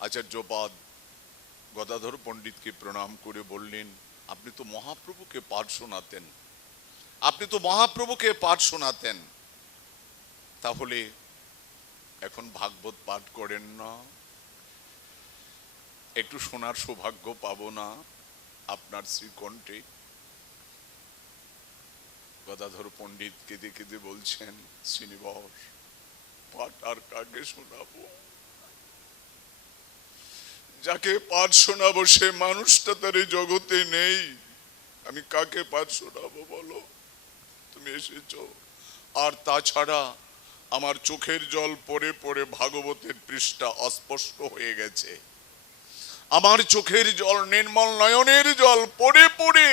আচার্যপাদ গদাধর পণ্ডিতকে প্রণাম করে বললেন, আপনি তো মহাপ্রভুকে পাঠ শোনাতেন, আপনি তো মহাপ্রভুকে পাঠ শোনাতেন, তাহলে এখন ভাগবত পাঠ করেন না? একটু শোনার সৌভাগ্য পাবো না আপনার শ্রীকণ্ঠে? গদাধর পণ্ডিত কেঁদে কেঁদে বলছেন, শ্রীনিবাস, পাঠ আর কাকে শোনাবো? যাকে পাঠ শোনাবো সে মানুষটা তার এই জগতে নেই। আমি কাকে পাঠ শোনাবো বলো? তুমি এসেছো। আর তাছাড়া আমার চোখের জল পড়ে পড়ে ভাগবতের পৃষ্ঠা অস্পষ্ট হয়ে গেছে। আমার চোখের জল, নির্মল নয়নের জল পড়ে পড়ে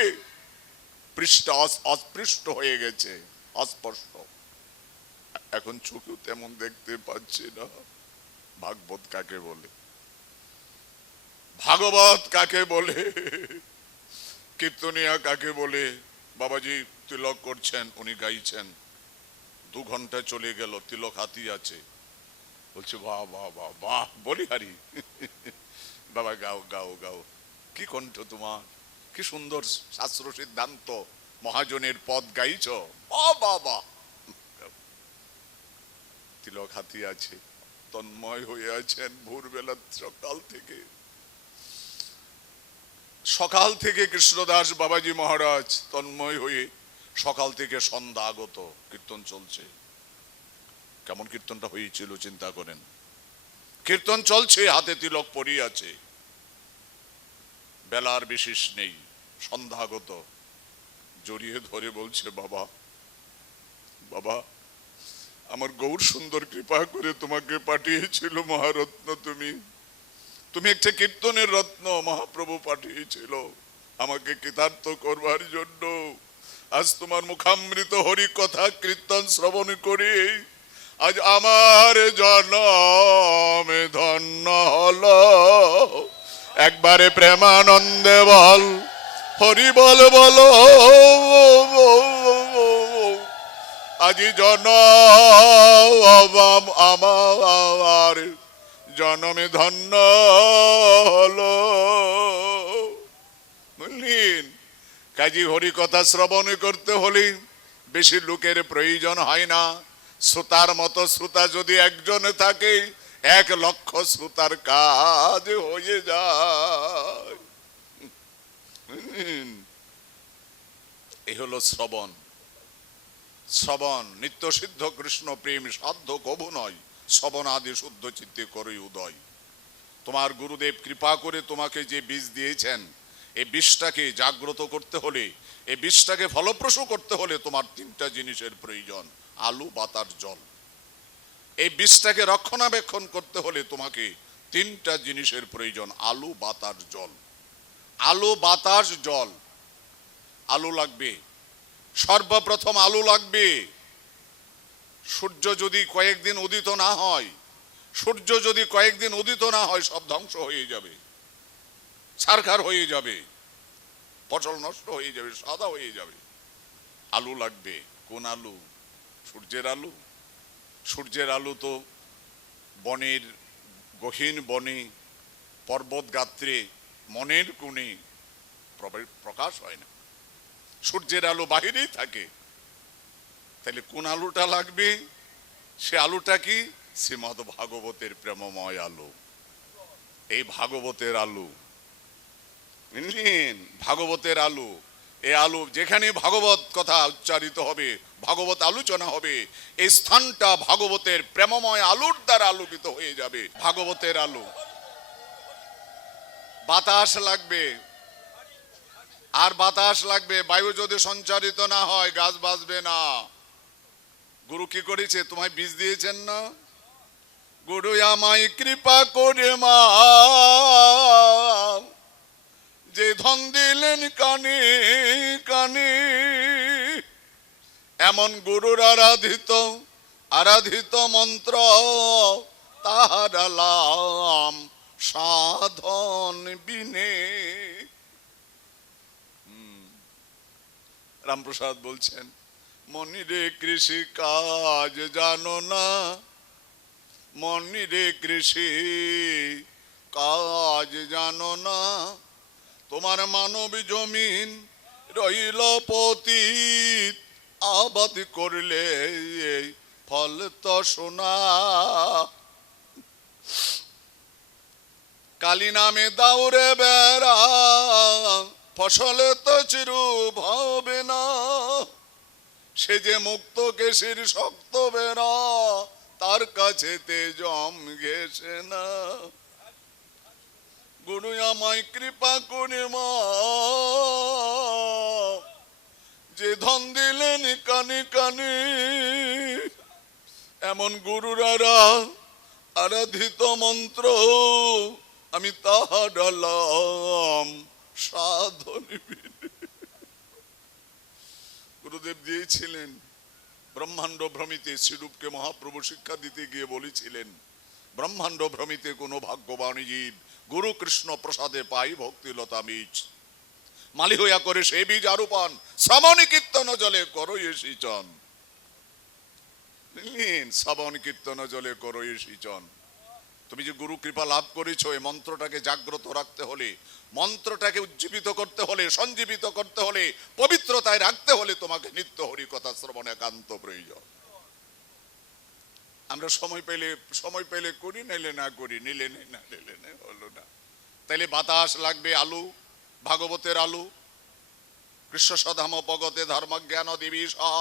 পৃষ্ঠা অস্পৃষ্ট হয়ে গেছে, অস্পষ্ট। এখন চোখেও তেমন দেখতে পাচ্ছি না। ভাগবত কাকে বলে? ভাগবত কাকে বলে? কীর্তনিয়া কাকে বলে? বাবাজি তিলক করছেন, উনি গাইছেন, 2 ঘন্টা চলে গেল, তিলক হাতি আছে, বলছে বাহ বাহ বাহ বাহ বলিহারি। বাবা গাও গাও গাও, কি কণ্ঠ তোমার, কি সুন্দর শাস্ত্র সিদ্ধান্ত মহাজনের পদ গাইছ, বাহ বাহ বাহ। তিলক হাতি আছে, তন্ময় হয়ে আছেন ভোরবেলা, সকাল থেকে কৃষ্ণদাস বাবাজি মহারাজ তন্ময় হয়ে সকাল থেকে সন্ধ্যা আগত কীর্তন চলছে। কেমন কীর্তনটা হয়েছিল চিন্তা করেন। কীর্তন চলছে, হাতে তিলক পরিয়ে আছে, বেলার বিশেষ নেই, সন্ধ্যাগত। জড়িয়ে ধরে বলছে বাবা বাবা, আমার গৌর সুন্দর কৃপা করে তোমাকে পাঠিয়েছিল মহারত্ন, তুমি একটা কীর্তনের রত্ন, মহাপ্রভু পাঠিয়েছিল আমাকে কৃতার্থ করবার জন্য। আজ তোমার মুখামৃত হরি কথা কীর্তন শ্রবণ করে আজ আমার জনম ধন্য হলো। একবারে প্রেমানন্দে বল হরি বল বলো। আজি জনম আমার জনমে ধন্য হলো। বুঝলেন? কাজী হরি কথা শ্রবণ করতে হলে বেশি লোকের প্রয়োজন হয় না। শ্রোতার মতো শ্রোতা যদি একজন থাকে, 1 লক্ষ শ্রোতার কাজ হয়ে যায়। এই হলো শ্রবণ। শ্রবণ নিত্য সিদ্ধ কৃষ্ণ প্রেম সাধ্য কবু নয়, শ্রবণ আদি শুদ্ধ চিত্তে করে উদয়। তোমার গুরুদেব কৃপা করে তোমাকে যে বীজ দিয়েছেন, এই বীজটাকে জাগ্রত করতে হলে, এই বীজটাকে ফলপ্রসূ করতে হলে তোমার 3টা জিনিসের প্রয়োজন, আলো বাতাস জল। এই বীজটাকে রক্ষণাবেক্ষণ করতে হলে তোমাকে 3টা জিনিসের প্রয়োজন, আলো বাতাস জল। আলো বাতাস জল। আলো লাগবে, সর্বপ্রথম আলো লাগবে। সূর্য যদি কয়েকদিন উদিত না হয়, সব ধ্বংস হয়ে যাবে, ছারখার হয়ে যাবে, ফসল নষ্ট হয়ে যাবে, সাদা হয়ে যাবে। আলো লাগবে। কোন আলো? সূর্যের আলো। সূর্যের আলো তো বনের, গহীন বনে, পর্বত গাত্রে, মনের কোণে প্রকাশ হয় না। সূর্যের আলো বাহিরেই থাকে। তাহলে কোন আলোটা লাগবে? সে আলোটা কি? শ্রীমদ ভাগবতের প্রেমময় আলো। এই ভাগবতের আলো, বুঝলেন? ভাগবতের আলো। এই আলো যেখানে ভাগবত কথা উচ্চারিত হবে, ভাগবত আলোচনা হবে, এই স্থানটা ভাগবতের প্রেমময় আলোর দ্বারা আলোকিত হয়ে যাবে। ভাগবতের আলো। বাতাস লাগবে, আর বাতাস লাগবে। বায়ু যদি সঞ্চারিত না হয় গাছ বাঁচবে না। গুরু কি করেছে? তোমায় বীজ দিয়েছেন না? গুরু আমায় কৃপা করে মা যে ধন দিলেন কানে কানে, এমন গুরুর আরাধিত মন্ত্র তাহারালাম সাধন বিনে। রামপ্রসাদ বলছেন, মনিরে কৃষি কাজ জানো না, মনিরে কৃষি কাজ জানো না, তোমার মানব জমিন রইল পতিত, আবাদ করলে ফল তো সোনা। কালী নামে দাউরে বেড়া, ফসলে তো চিরু ভাবে না। সে যে মুক্ত কেশির শক্ত বেড়া, তার কাছে তে জম ঘেসে না। গুরু আমায় কৃপা করে মা, যে ধন দিলেন কানে কানে, এমন গুরুরারা আরাধিত মন্ত্র আমি তাহা ডালাম সাধনে। গুরুদেব দিয়েছিলেন ব্রহ্মাণ্ড ভ্রমিতে, শ্রীরূপকে মহাপ্রভু শিক্ষা দিতে গিয়ে বলেছিলেন, ব্রহ্মাণ্ড ভ্রমিতে কোনো ভাগ্যবানী জীব গুরু কৃষ্ণ প্রসাদে পাই ভক্তিলতা বীজ, মালি হইয়া করে সে বীজ আরোপণ, শ্রাবণী কীর্তন জলে করো সিঁচন। শ্রাবণ কীর্তন জলে করো সিঁচন। তুমি যে গুরু কৃপা লাভ করেছো, এই মন্ত্রটাকে জাগ্রত রাখতে হলে, মন্ত্রটাকে উজ্জীবিত করতে হলে, সঞ্জীবিত করতে হলে, পবিত্রতায় রাখতে হলে তোমাকে নিত্য হরি কথা শ্রবণ একান্ত প্রয়োজন। আমরা সময় পেলে করি, নিলে না করি, নিলে নেই না নিলে নেই, হলো না। তাইলে বাতাস লাগবে আলু, ভাগবতের আলু। কৃষ্ণ সধাম পগতে ধর্মজ্ঞান দেবী সহ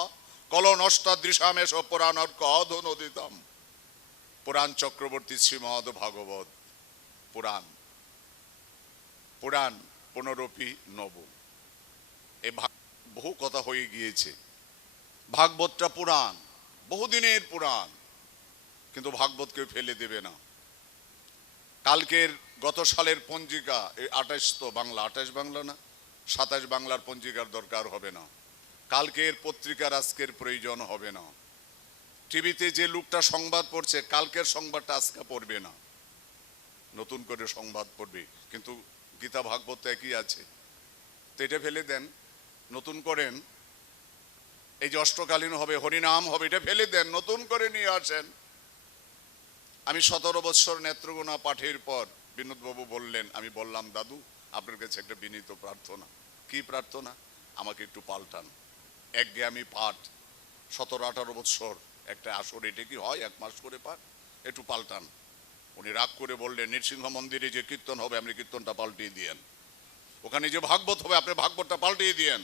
কল নষ্টাদৃশামেশ পুরাণর কধ নদিতম। পুরাণ চক্রবর্তী শ্রীমদ ভাগবত পুরাণ, পুরাণ পুনরপি নব। এই বহু কথা হয়ে গিয়েছে। ভাগবতটা পুরাণ, বহুদিনের পুরাণ, কিন্তু ভাগবতকে ফেলে দেবে না। কালকের গত সালের পঞ্জিকা, এই 28 তো বাংলা, 28 বাংলা না 27 বাংলার পঞ্জিকার দরকার হবে না। কালকের পত্রিকার আজকের প্রয়োজন হবে না। টিভিতে যে লোকটা সংবাদ পড়ছে, কালকের সংবাদটা আজকে পড়বে না, নতুন করে সংবাদ পড়বে। কিন্তু গীতা ভাগবত একই আছে, তো এটা ফেলে দেন, নতুন করেন। এই যে অষ্টকালীন হবে, হরিনাম হবে, এটা ফেলে দেন, নতুন করে নিয়ে আসেন। আমি 17 বৎসর নেত্রকোনা পাঠের পর বিনোদবাবু বললেন, আমি বললাম দাদু আপনার কাছে একটা বিনীত প্রার্থনা। কি প্রার্থনা? আমাকে একটু পাল্টান। একঘেয়েমি পাঠ 17-18 বৎসর একটা আসর, এটা কি হয় 1 মাস করে পাঠ? একটু পাল্টান। উনি রাগ করে বললেন, নৃসিংহ মন্দিরে যে কীর্তন হবে আপনি কীর্তনটা পাল্টিয়ে দিয়েন, ওখানে যে ভাগবত হবে আপনি ভাগবতটা পাল্টিয়ে দিয়েন।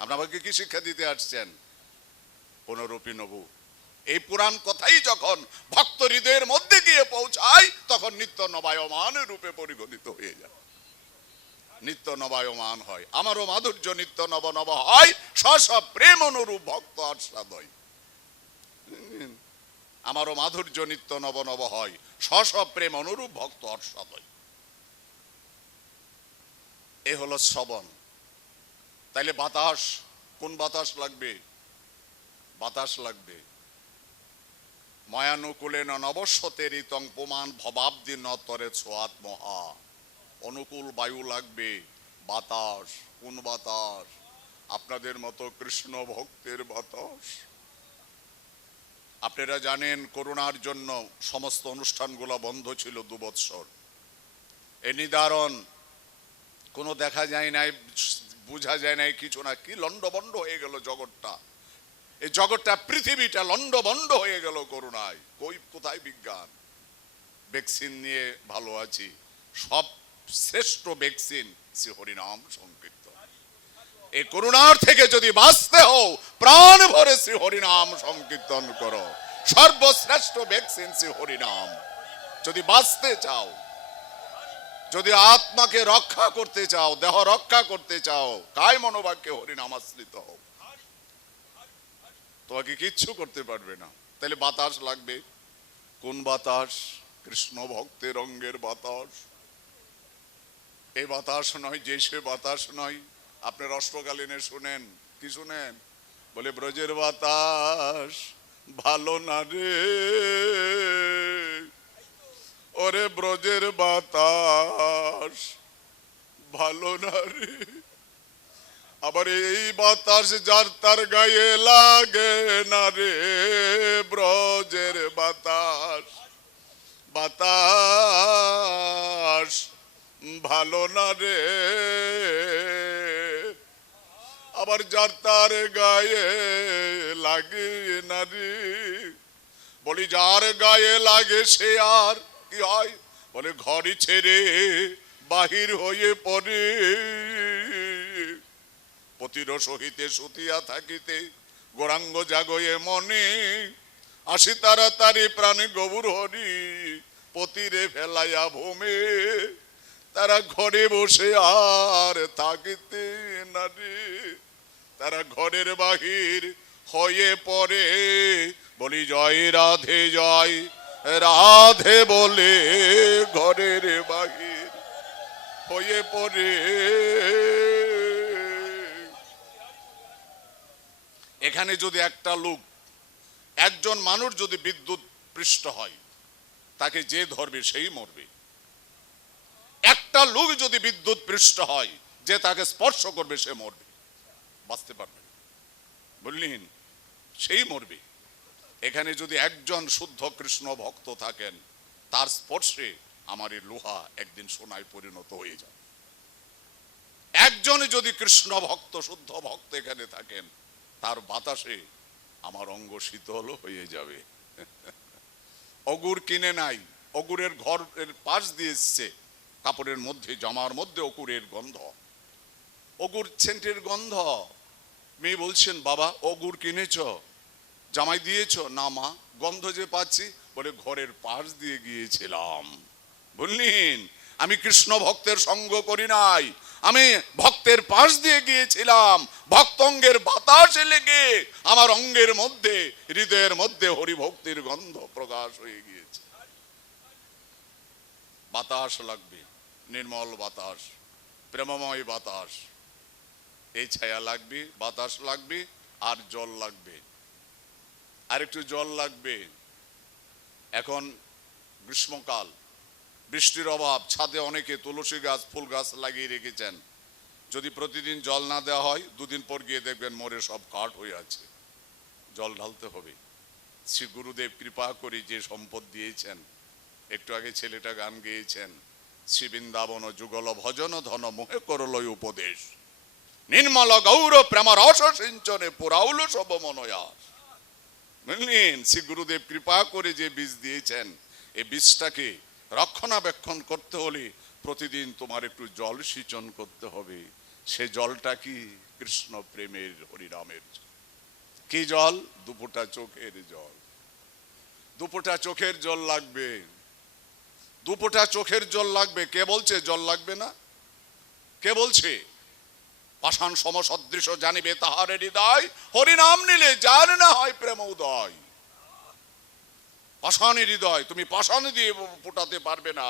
আপনি আমাকে কি শিক্ষা দিতে আসছেন? পুনরপি নবু। এই পুরাণ কথাই যখন ভক্ত হৃদয়ের মধ্যে গিয়ে পৌঁছায়, তখন নিত্য নবায়মান রূপে পরিগণিত হয়ে যায়, নিত্য নবায়মান হয়। আমারও মাধুর্য নিত্য নব নব হয়, স্ব প্রেম অনুরূপ ভক্ত আস্বাদয়। আমারও মাধুর্য নিত্য নব নব হয়, স্ব প্রেম অনুরূপ ভক্ত আস্বাদয়। এ হলো শ্রবণ। তাইলে বাতাস, কোন বাতাস লাগবে? বাতাস লাগবে ময়ানুকূলে নবস্বতের ইতং পুমান ভবাব্দি নতরে ছোয়াত মহা। অনুকূল বায়ু লাগবে, বাতাস। কোন বাতাস? আপনাদের মতো কৃষ্ণ ভক্তের বাতাস। আপনারা জানেন করোনার জন্য সমস্ত অনুষ্ঠানগুলো বন্ধ ছিল 2 বৎসর। এ নিদারণ, কোনো দেখা যায় নাই, বোঝা যায় নাই কিছু না, কি লন্ডভন্ড হয়ে গেল জগৎটা। এই জগৎটা, পৃথিবীটা লন্ডভন্ড হয়ে গেল করোনায়। কোথায় বিজ্ঞান? ভ্যাকসিন নিয়ে ভালো আছি, সব শ্রেষ্ঠ ভ্যাকসিন শ্রী হরিনাম সংকীর্তন। এই করোনার থেকে যদি বাঁচতে হও, প্রাণ ভরে শ্রী হরিনাম সংকীর্তন করো। সর্বশ্রেষ্ঠ ভ্যাকসিন শ্রী হরিনাম। যদি বাঁচতে চাও, যদি আত্মাকে রক্ষা করতে চাও, দেহ রক্ষা করতে চাও, কায় মনোবাক্যে হরিনাম আশ্রিত হও, তোমাকে কিচ্ছু করতে পারবে না। তাহলে বাতাস লাগবে। কোন বাতাস? কৃষ্ণ ভক্তের অঙ্গের বাতাস। এই বাতাস নয়, যে সে বাতাস নয়। আপনার অষ্টকালীনে শুনেন, কি শুনেন? বলে ব্রজের বাতাস ভালো না রে, ওরে ব্রজের বাতাস ভালো না রে। আবার এই বাতাস যার তার গায়ে লাগে না রে, ব্রজের বাতাস বাতাস ভালো না রে। আবার যার তার গায়ে লাগে না রে। বলি যার গায়ে লাগে সে আর কি হয়? বলে ঘরে ছেড়ে বাহির হয়ে পড়ে, পতির সহিতে সুতিয়া থাকিতে গৌরাঙ্গ জাগয়ে মনে, আসি তাড়াতাড়ি প্রাণে গৌর হরি, পতিরে ফেলাইয়া ভূমে। তারা ঘরে বসে আর থাকিতে না রে, তারা ঘরের বাহির হয়ে পড়ে, বলি জয় রাধে জয় রাধে বলে ঘরের বাহির হয়ে পড়ে। এখানে যদি একটা লোক, একজন মানুষ যদি বিদ্যুৎ পৃষ্ঠ হয়, তাকে যে ধরবে সেই মরবে। একটা লোক যদি বিদ্যুৎ পৃষ্ঠ হয়, যে তাকে স্পর্শ করবে সে মরবে, বাঁচতে পারবে, বুঝলেন, সেই মরবে। এখানে যদি একজন শুদ্ধ কৃষ্ণ ভক্ত থাকেন, তার স্পর্শে আমার এই লোহা একদিন সোনায় পরিণত হয়ে যাবে। একজন যদি কৃষ্ণ ভক্ত, শুদ্ধ ভক্ত এখানে থাকেন, তার বাতাসে আমার অঙ্গ শীতল হয়ে যাবে। অগুর কিনে নাই, অগুরের ঘরের পাশ দিয়ে এসছে, কাপড়ের মধ্যে, জামার মধ্যে অগুরের গন্ধ, অগুর সেন্টের গন্ধ। মেয়ে বলছেন, বাবা অগুর কিনেছ, জামাই দিয়েছ? না মা, গন্ধ যে পাচ্ছি। বলে ঘরের পাশ দিয়ে গিয়েছিলাম। বললেন, আমি কৃষ্ণ ভক্তের সঙ্গ করি নাই, আমি ভক্তের পাশ দিয়ে গিয়েছিলাম। ভক্তঙ্গের বাতাসে লেগে আমার অঙ্গের মধ্যে, হৃদয়ের মধ্যে হরিভক্তির গন্ধ প্রকাশ হয়ে গিয়েছে। বাতাস লাগবে, নির্মল বাতাস, প্রেমময় বাতাস। এই ছায়া লাগবে, বাতাস লাগবে, আর জল লাগবে, আর একটু জল লাগবে। এখন গ্রীষ্মকাল, বৃষ্টির অভাব, ছাদে অনেকে তুলসী গাছ, ফুল গাছ লাগিয়ে রেখেছেন। যদি প্রতিদিন জল না দেওয়া হয়, দুদিন পর গিয়ে দেখবেন মরে সব কাঠ হয়ে আছে। জল ঢালতে হবে। শ্রী গুরুদেব কৃপা করে যে সম্পদ দিয়েছেন, একটু আগে ছেলেটা গান গেয়েছেন, শ্রী বৃন্দাবন যুগল ভজন ধন মোহে করলয় উপদেশ, নির্মল গৌর প্রেম রস সিঞ্চনে পুরাউল সব মনয়াস। বুঝলেন, শ্রী গুরুদেব কৃপা করে যে বীজ দিয়েছেন, এই বীজটাকে রক্ষণাবেক্ষণ করতে হলে প্রতিদিন তোমার একটু জল সিঁচন করতে হবে। সে জলটা কি? কৃষ্ণ প্রেমের, হরিনামের। কি জল? দুপোটা চোখের জল। দুপোটা চোখের জল লাগবে, দুপোটা চোখের জল লাগবে। কে বলছে জল লাগবে না? কে বলছে? পাষাণ সমসদৃশ জানিবে তাহার হৃদয়, হরিনাম নিলে যার না হয় প্রেম উদয়। পাষাণের হৃদয় তুমি পাষাণ দিয়ে ফোটাতে পারবে না।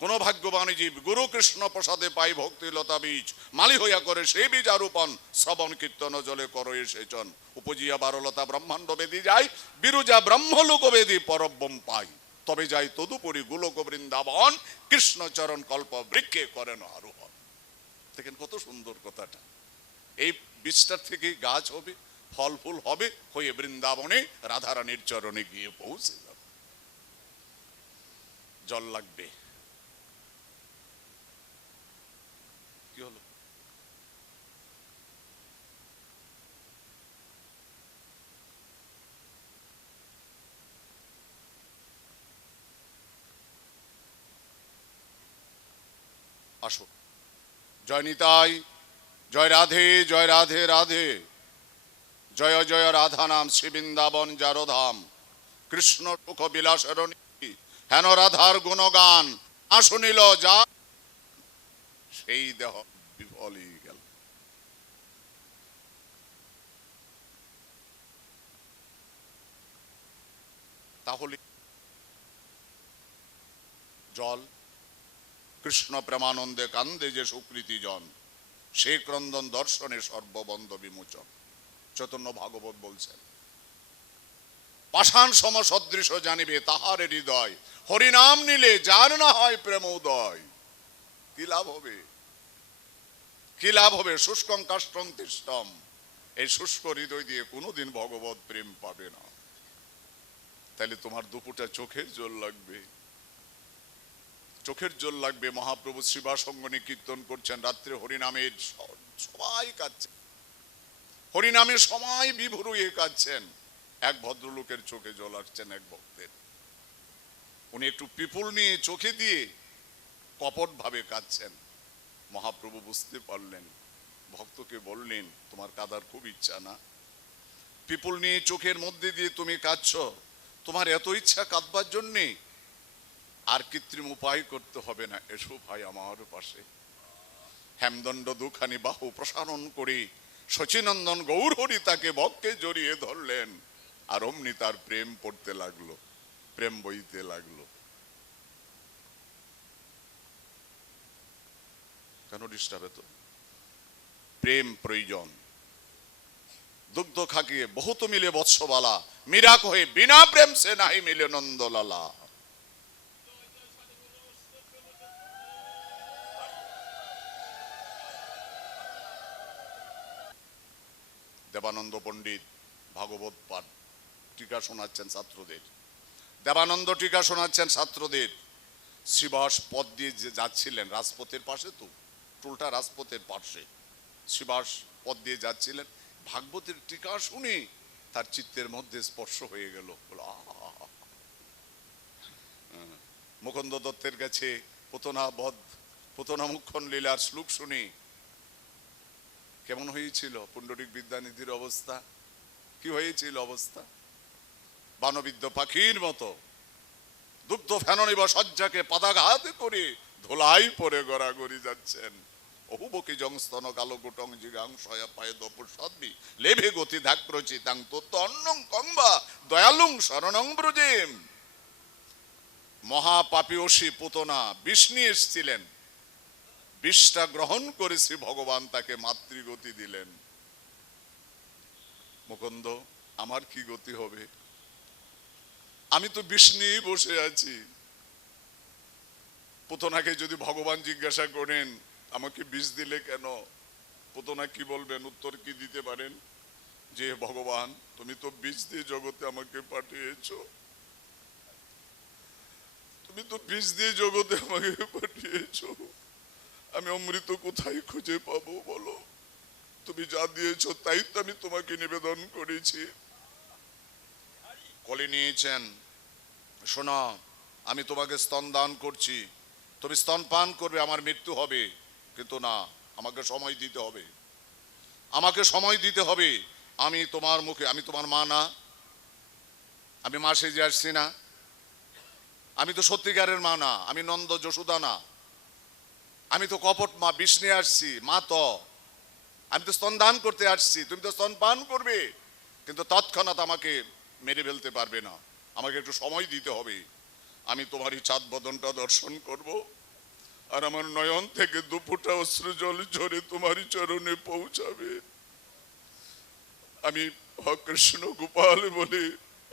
কোন ভাগ্যবানী জীব গুরু কৃষ্ণ প্রসাদে পাই ভক্তি লতা বীজ, মালি হইয়া করে সেই বীজ আরোপণ, শ্রবণ কীর্তন জলে করো সেচন, উপজিয়া বারলতা ব্রহ্মাণ্ড বেদি যায়, বিরুজা ব্রহ্মলোক বেদি পরব্রহ্ম পাই, তবে যাই তদুপরি গোলক বৃন্দাবন, কৃষ্ণ চরণ কল্প বৃক্ষে করেন আরোহণ। দেখেন কত সুন্দর কথাটা। এই বীজটার থেকে গাছ হবে, ফল ফুল হবে, হয়ে বৃন্দাবনে রাধারানীর চরণে গিয়ে পৌঁছে যাবে। জল লাগবে। কি হলো? আসো। জয় নিতাই, জয় রাধে, জয় রাধে রাধে, জয় জয় রাধা নাম, শ্রী বৃন্দাবন যার ধাম, কৃষ্ণ সুখ বিলাসের হেন রাধার গুণগান, না শুনিল যা সেই দেহ বিফলই গেল। তাহলে জল, কৃষ্ণ প্রেমানন্দে কান্দে যে সুকৃতি জন, সে ক্রন্দন দর্শনে সর্ববন্ধ বিমোচন। চৈতন্য ভাগবত বলছেন, পাষাণ সম সদৃশ জানিবে তাহার হৃদয়, হরিনাম নিলে যার না হয় প্রেম উদয়। কি লাভ হবে? কি লাভ হবে? শুষ্কং কাষ্ঠং তিষ্ঠম। এই শুষ্ক হৃদয় দিয়ে কোনোদিন ভগবত প্রেম পাবে না। তাহলে তোমার দুপুটা চোখের জল লাগবে, চোখের জল লাগবে। মহাপ্রভু শিবাসঙ্গনে কীর্তন করছেন, রাত্রে হরিনামের সবাই কাঁদছেন, হরিনামে সবাই বিভোর হয়ে কাঁদছেন। এক ভদ্রলোকের চোখে জল আসছেন, এক ভক্তের। উনি একটু পিপুল নিয়ে চোখে দিয়ে কপট ভাবে কাঁদছেন। মহাপ্রভু বুঝতে পারলেন, ভক্তকে বললেন, তোমার কাঁদার খুব ইচ্ছা না? পিপুল নিয়ে চোখের মধ্যে দিয়ে তুমি কাঁদছ, তোমার এত ইচ্ছা কাঁদবার জন্যে? আর কৃত্রিম উপায় করতে হবে না, এসো ভাই আমার পাশে। হেমদণ্ড দুখানি বাহু প্রসারণ করে শচীনন্দন গৌরহরি তাকে বক্ষে জড়িয়ে ধরলেন, আর অমনি তার প্রেম পড়তে লাগলো, প্রেম বইতে লাগলো। কেন ডিস্টার্ব? তো প্রেম প্রয়োজন। দুগ্ধ খাকিয়ে বহুত মিলে বৎসবালা, মীরা কহে বিনা প্রেম সে নাহি মিলে নন্দলালা। দেবানন্দ পণ্ডিত ভাগবত পাঠ টিকা শোনাচ্ছেন ছাত্রদের। দেবানন্দ টিকা শোনাচ্ছেন ছাত্রদের। শ্রীবাস পথ দিয়ে যে যাচ্ছিলেন, রাজপথের পাশে তো, টুলটা রাজপথের পাশে, শ্রীবাস পথ দিয়ে যাচ্ছিলেন, ভাগবতের টিকা শুনে তার চিত্তের মধ্যে স্পর্শ হয়ে গেল। মুকুন্দ দত্তের কাছে পুতনা মুখ্যন লীলার শ্লোক শুনি কেমন হয়েছিল পুণ্ডরিক বিদ্যানিধির অবস্থা, কি হয়েছিল অবস্থা? বানবিদ্য পাখির মতো দুগ্ধ ফেননি বা সজ্জাকে পাদাঘাত করে ধোলাই পরে গড়াগড়ি যাচ্ছেন। অহুবকি জংস্তন কালো গোটং জিগাংশয়া পায়ে দপুষদ্বি লেভে গতি ধাক প্রচিতাং তত্ত্ব অন্নং কংবা দয়ালুং শরণং ব্রজেম। মহাপাপীয়সী পুতনা বিষ নিয়ে এসেছিলেন, বিষটা গ্রহণ করে শ্রী ভগবান তাকে মাতৃগতি দিলেন। মুকুন্দ, আমার কি গতি হবে? আমি তো বিষ নিয়েই বসে আছি। পুতনাকে যদি ভগবান জিজ্ঞাসা করেন আমাকে বিষ দিলে কেন, পুতনা কি বলবেন, উত্তর কি দিতে পারেন? যে ভগবান, তুমি তো বিষ দিয়ে জগতে আমাকে পাঠিয়েছো, তুমি তো বিষ দিয়ে জগতে আমাকে পাঠিয়েছো, আমি অমৃত কোথায় খুঁজে পাবো বলো? তুমি যা দিয়েছো তাই তো আমি তোমাকে নিবেদন করেছি। কোলে নিয়েছেন, শোনো আমি তোমাকে স্তন দান করছি, তুমি স্তন পান করবে, আমার মৃত্যু হবে, কিন্তু না, আমাকে সময় দিতে হবে, আমাকে সময় দিতে হবে। আমি তোমার মুখে, আমি তোমার মা না, আমি মা সেজে আসছি না, আমি তো সত্যিকারের মা না, আমি নন্দ যশোদা না, আমি তো কপট মা, বিষ নিয়ে আসছি মা, তো আমি তো স্তন দান করতে আসছি, তুমি তো স্তন পান করবে, কিন্তু তৎক্ষণাৎ আমাকে মেরে ফেলতে পারবে না, আমাকে একটু সময় দিতে হবে। আমি তোমারই চাঁদ বদনটা দর্শন করব, আর আমার নয়ন থেকে দুফোঁটা অশ্রু জল ঝরে তোমারই চরণে পৌঁছাবে। আমি কৃষ্ণ গোপাল বলে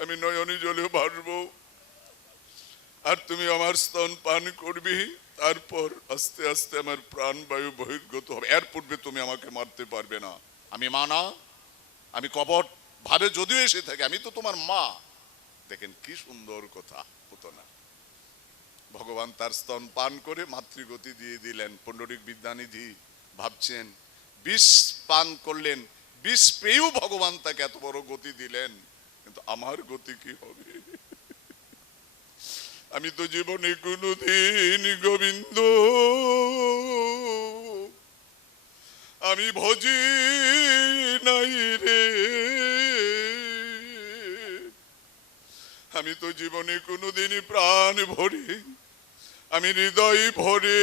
আমি নয়নী জলে ভাসবো, আর তুমি আমার স্তন পান করবি, তারপর আস্তে আস্তে আমার প্রাণবায়ু বহির্গত হবে, এর পূর্বে তুমি আমাকে মারতে পারবে না। আমি মা না, আমি কপট ভাবে যদিও এসে থাকে, আমি তো তোমার মা। দেখেন কি সুন্দর কথা পুতনা। ভগবান তার স্তন পান করে মাতৃগতি দিয়ে দিলেন। পুণ্ডরিক বিদ্যানিধি ভাবছেন বিষ পান করলেন, বিষ পেয়েও ভগবান তাকে এত বড় গতি দিলেন, কিন্তু আমার গতি কি হবে? আমি তো জীবনে কোনদিন গোবিন্দ আমি ভজি নাই রে, আমি তো জীবনে কোনদিন প্রাণ ভরে, আমি হৃদয় ভরে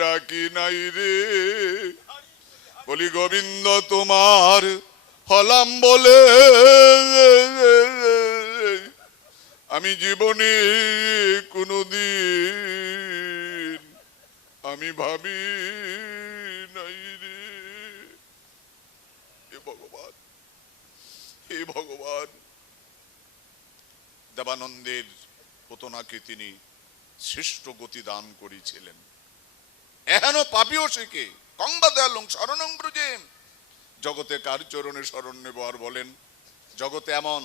ডাকি নাই রে। বলি গোবিন্দ তোমার হলাম বলে আমি জীবনে কোনদিন আমি ভাবি নাই রে। হে ভগবান, হে ভগবান, দেবানন্দের পুতনাকে তিনি শ্রেষ্ঠ গতি দান করেছিলেন। এহেন পাপীও শিখে কংবা দয়ালুং শরণং ব্রজেম। জগতে কার চরণে শরণ নেব আর বলেন? জগতে এমন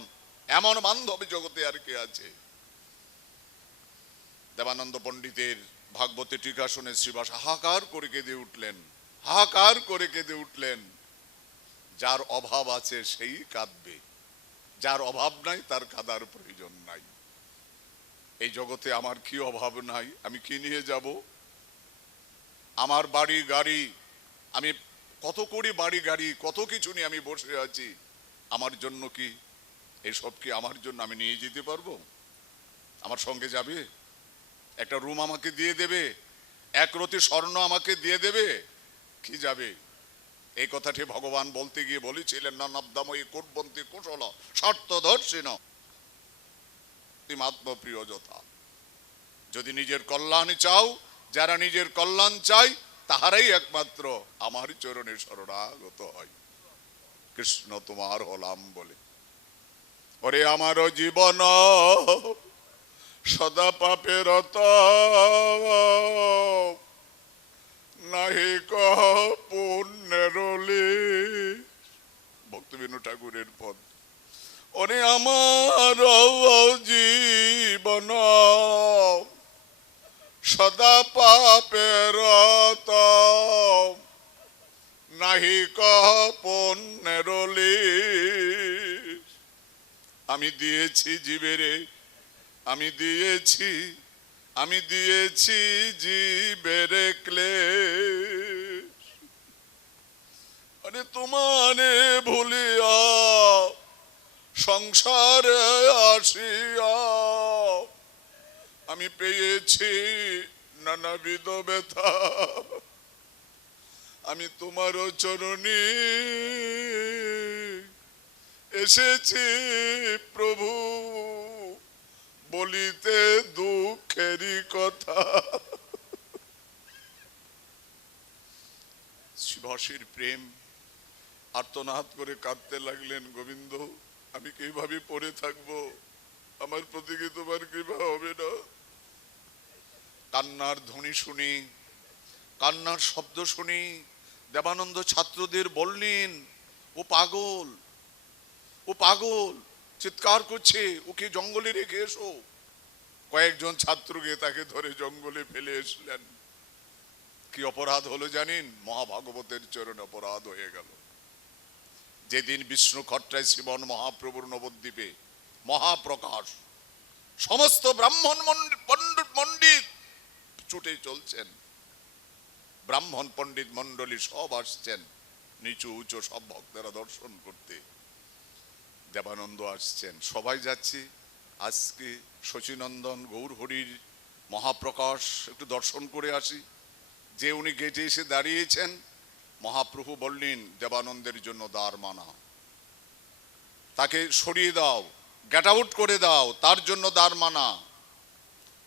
এমন বান্ধব জগতে আর কে আছে? দেবানন্দ পণ্ডিতের ভাগবতে টিকা শুনে শ্রীবাস হাহাকার করে কেঁদে উঠলেন, হাহাকার করে কেঁদে উঠলেন। যার অভাব আছে সেই কাঁদবে, যার অভাব নাই তার কাঁদার প্রয়োজন নাই। এই জগতে আমার কি অভাব নাই? আমি কি নিয়ে যাব? আমার বাড়ি গাড়ি, আমি কত করি বাড়ি গাড়ি, কত কিছু নিয়ে আমি বসে আছি, আমার জন্য কি এসব কি আমার জন্য আমি নিয়ে যেতে পারবো? আমার সঙ্গে যাবে? একটা রুম আমাকে দিয়ে দেবে, এক রতি স্বর্ণ আমাকে দিয়ে দেবে, কি যাবে? এই কথাটি ভগবান বলতে গিয়ে বলেছিলেন, না নবদাময়ী কুর্বন্তী কুশল স্বার্থদর্শিন আত্মপ্রিয় যথা। যদি নিজের কল্যাণ চাও, যারা নিজের কল্যাণ চায় তাহারাই একমাত্র আমার চরণে শরণাগত হয়। কৃষ্ণ তোমার হলাম বলে। ওরে আমার জীবন সদা পাপের নাহি কহ পুণ্যের ভক্তিবিনু ঠাকুরের পদ। ওরে আমার জীবন সদা পাপের নাহি কহ পুণ্যের। আমি দিয়েছি জীবেরে, আমি দিয়েছি জীবেরে ক্লেশ। আরে তোমারে ভুলিয়া সংসারে আসিয়া আমি পেয়েছি নানাবিধ ব্যথা। আমি তোমার চরণে এসেছি প্রভু বলিতে দুঃখেরই কথা। শিবশির প্রেম আর্তনাদ করে কাঁদতে লাগলেন, গোবিন্দ আমি কিভাবে পড়ে থাকবো, আমার প্রতি কি তোমার কৃপা হবে না? কান্নার ধ্বনি শুনি, কান্নার শব্দ শুনি দেবানন্দ ছাত্রদের বললেন, ও পাগল, ও পাগল, চিৎকার করছে, ওকে জঙ্গলে রেখে এসো। কয়েকজন ছাত্রকে তাকে ধরে জঙ্গলে ফেলে এসলেন। কি অপরাধ হলো জানেন? মহাভাগবতের চরণে অপরাধ হয়ে গেল। যেদিন বিষ্ণু খট্টায় শ্রীমন মহাপ্রভুর নবদ্বীপে মহাপ্রকাশ, সমস্ত ব্রাহ্মণ পণ্ডিত ছুটে চলছেন, ব্রাহ্মণ পণ্ডিত মন্ডলী সব আসছেন, নিচু উঁচু সব ভক্তরা দর্শন করতে। দেবানন্দ আসছেন, সবাই যাচ্ছে। আজকে শচীনন্দন গৌরহরির মহাপ্রকাশ একটু দর্শন করে আসি। যে উনি গেটে এসে দাঁড়িয়েছেন, মহাপ্রভু বললেন দেবানন্দের জন্য দ্বার মানা, তাকে সরিয়ে দাও, গেট আউট করে দাও, তার জন্য দ্বার মানা,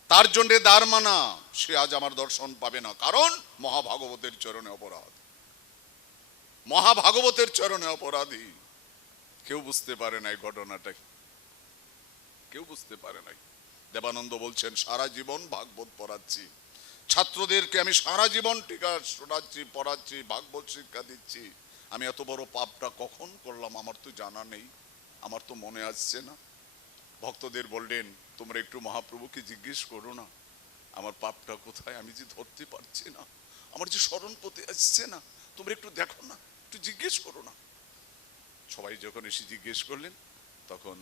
তার জন্য দ্বার মানা। সে আজ আমার দর্শন পাবে না, কারণ মহাভাগবতের চরণে অপরাধ, মহাভাগবতের চরণে অপরাধী। কেউ বুঝতে পারে নাই ঘটনাটা, কেউ বুঝতে পারে নাই। দেবানন্দ বলছেন, সারা জীবন ভাগবত পড়াচ্ছি ছাত্রদেরকে, আমি সারা জীবন টিকা শোনাচ্ছি, পড়াচ্ছি, ভাগবত শিক্ষা দিচ্ছি, আমি এত বড় পাপটা কখন করলাম আমার তো জানা নেই, আমার তো মনে আসছে না। ভক্তদের বললেন, তোমরা একটু মহাপ্রভুকে জিজ্ঞেস করো না আমার পাপটা কোথায়, আমি যে ধরতে পারছি না, আমার যে স্মরণ পথে আসছে না, তোমরা একটু দেখো না, একটু জিজ্ঞেস করো না। সবাই যখন এসে জিজ্ঞেস করলেন, তখন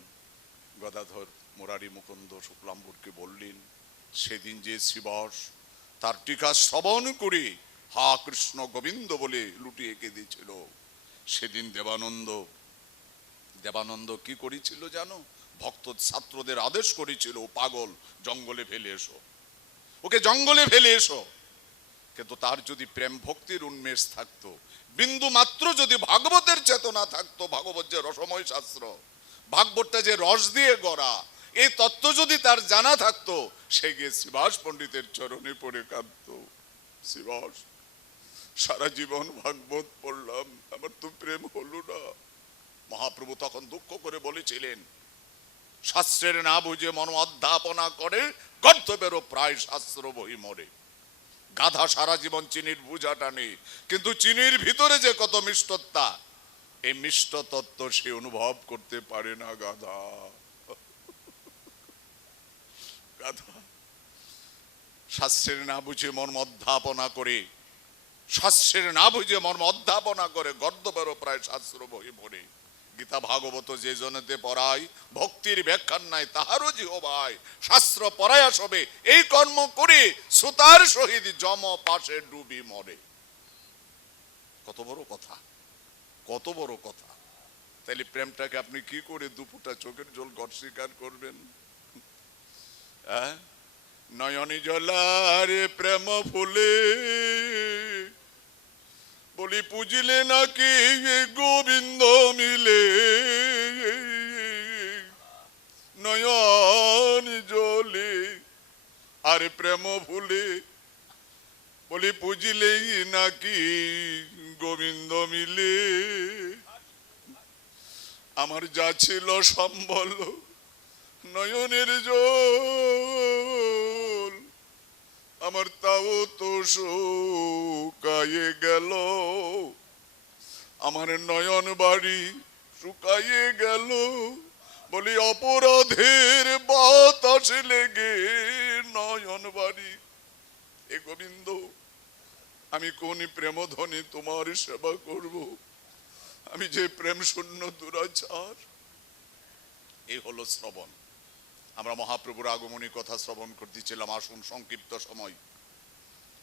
গদাধর মুরারি মুকুন্দ শুক্লাম্বরকে বললেন, সেদিন যে শ্রীবস তার টিকা শ্রবণ করে হা কৃষ্ণ গোবিন্দ বলে লুটিয়ে কেঁদেছিল, সেদিন দেবানন্দ কি করেছিল জানো? ভক্ত ছাত্রদের আদেশ করেছিল, পাগল জঙ্গলে ফেলে এসো, ওকে জঙ্গলে ফেলে এসো। কিন্তু তার যদি প্রেম ভক্তির উন্মেষ থাকতো, বিন্দু মাত্র যদি ভাগবতের চেতনা থাকতো, ভাগবত যে রসময় শাস্ত্র, ভাগবতটা যে রস দিয়ে গড়া, এই তত্ত্ব যদি তার জানা থাকতো, সে গিয়ে শ্রীবাস পণ্ডিতের চরণে পড়ে কাঁদতো, শ্রীবাস সারা জীবন ভাগবত পড়লাম, আমার তো প্রেম হলো না। মহাপ্রভু তখন দুঃখ করে বলেছিলেন, শাস্ত্রের না বুঝে মন অধ্যাপনা করে কর্তব্যেরও প্রায় শাস্ত্র বহি মরে। গাধা সারা জীবন চিনির বুঝা টানে, কিন্তু চিনির ভিতরে যে কত মিষ্টতা, এই মিষ্ট তত্ত্ব সে অনুভব করতে পারে না। গাধা গাধা শাস্ত্রের না বুঝে মর্ম অধ্যাপনা করে, শাস্ত্রের না বুঝে মর্ম অধ্যাপনা করে গর্দবেরও প্রায় শাস্ত্র বহি ভরে। গীতা ভাগবত যে জনেতে পড়ায়, ভক্তির ব্যাখ্যান নাই তাহারও জিহ্বায়, শাস্ত্র পড়ায়া সবে এই কর্ম করে, সুতার সহিত যম পাশে ডুবি মরে। কত বড় কথা, কত বড় কথা। তাইলে প্রেমটাকে আপনি কি করে দুপুরটা চোখের জল অস্বীকার করবেন? নয়নি জলারে প্রেম ফুলে, বলি পুজিলে নাকি গোবিন্দ মিলে। নয়ন জলে আর প্রেম ফুলে, বলি পুজিলেই নাকি গোবিন্দ মিলে। আমার যা ছিল সম্বল নয়নের জল, আমার তাও তো শুকায়ে গেল। আমার নয়ন বাড়ি শুকায়ে গেল, বলি অপরাধের বাতাস লেগে নয়ন বাড়ি। এ গোবিন্দ, আমি কোন প্রেমধ্বনি তোমার সেবা করব? আমি যে প্রেম শূন্য দুরাচার। এই হলো শ্রবণ। আমরা মহাপ্রভুর আগমনী কথা শ্রবণ করতেছিলাম। আসুন, সংক্ষিপ্ত সময়,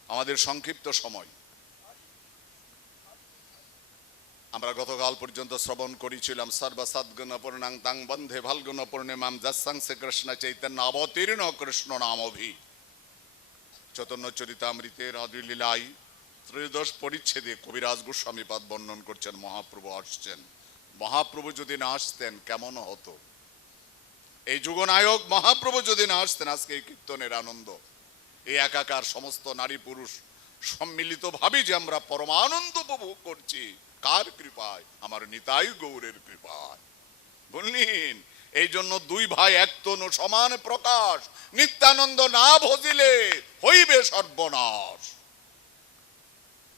আমাদের সংক্ষিপ্ত সময়, আমরা গতকাল পর্যন্ত শ্রবণ করেছিলাম সর্বসদ্গুণ পূর্ণাং তাং বন্ধে ফাল্গুন পূর্ণিমাম যৎসংসে কৃষ্ণ চৈতন্য অবতীর্ণ কৃষ্ণ নামভি। চৈতন্য চরিতামৃতের আদিলীলায় ত্রয়োদশ পরিচ্ছেদে কবিরাজ গোস্বামী পাদ বর্ণন করছেন মহাপ্রভু আসছেন। মহাপ্রভু যদি না আসতেন কেমন হতো? এই যুগনায়ক মহাপ্রভু যদি না আসতেন, আজকে এই কীর্তনের আনন্দ, এই একাকার সমস্ত নারী পুরুষ সম্মিলিত ভাবে যে আমরা পরমানন্দ উপভোগ করছি, কার কৃপায়? আমার নিতাই গৌরের কৃপায়। বললেন এই জন্য দুই ভাই এক তনু সমান প্রকাশ, নিত্যানন্দ না ভজিলে হইবে সর্বনাশ।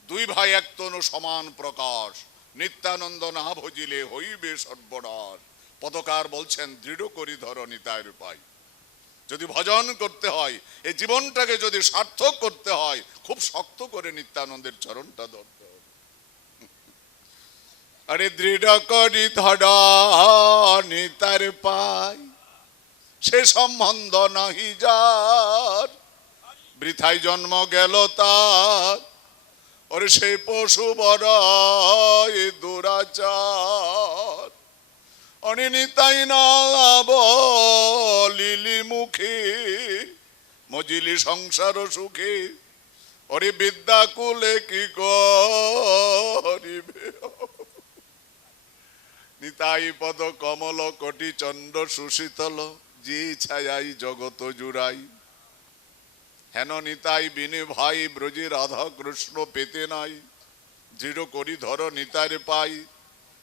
দুই ভাই এক তনু সমান প্রকাশ, নিত্যানন্দ না ভজিলে হইবে সর্বনাশ। পদকার বলছেন দৃঢ় করি ধর নিতাইর উপায়। যদি ভজন করতে হয়, এই জীবনটাকে যদি সার্থক করতে হয়, খুব শক্ত করে নিত্যানন্দের চরণটা ধরতে হবে। আরে দৃঢ় করি ধর নিতার পাই, সে সম্বন্ধ নাহি যার, বৃথাই জন্ম গেল তার। ওরে সে পশু বড় দুরাচার, অনিতাই না বলিলি মুখে, মজিলি সংসার সুখে। ওরে বিদ্যা কুলে কি করিবে, নিতাই পদ কমল কোটি চন্দ্র সুশীতল, যে ছায়াই জগত জুড়াই। হেন নিতাই বিনে ভাই ব্রজে রাধা কৃষ্ণ পেতে নাই, দৃঢ় করি ধর নিতার পাই,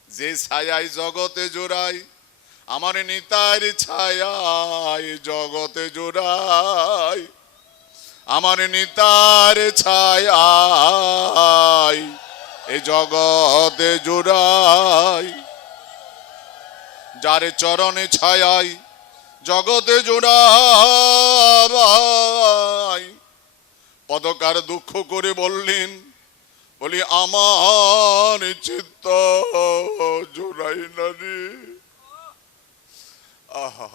যে ছায়াই জগতে জোড়াই। আমার নিতার ছায়াই জগতে জোড়াই, আমার নিতার ছায়াই এ জগতে জোড়াই। যার চরণে ছায়াই জগতে জোড়াই। পদকার দুঃখ করে বললেন, বলি আমার চিত্ত জোড়াই না রে। আহা,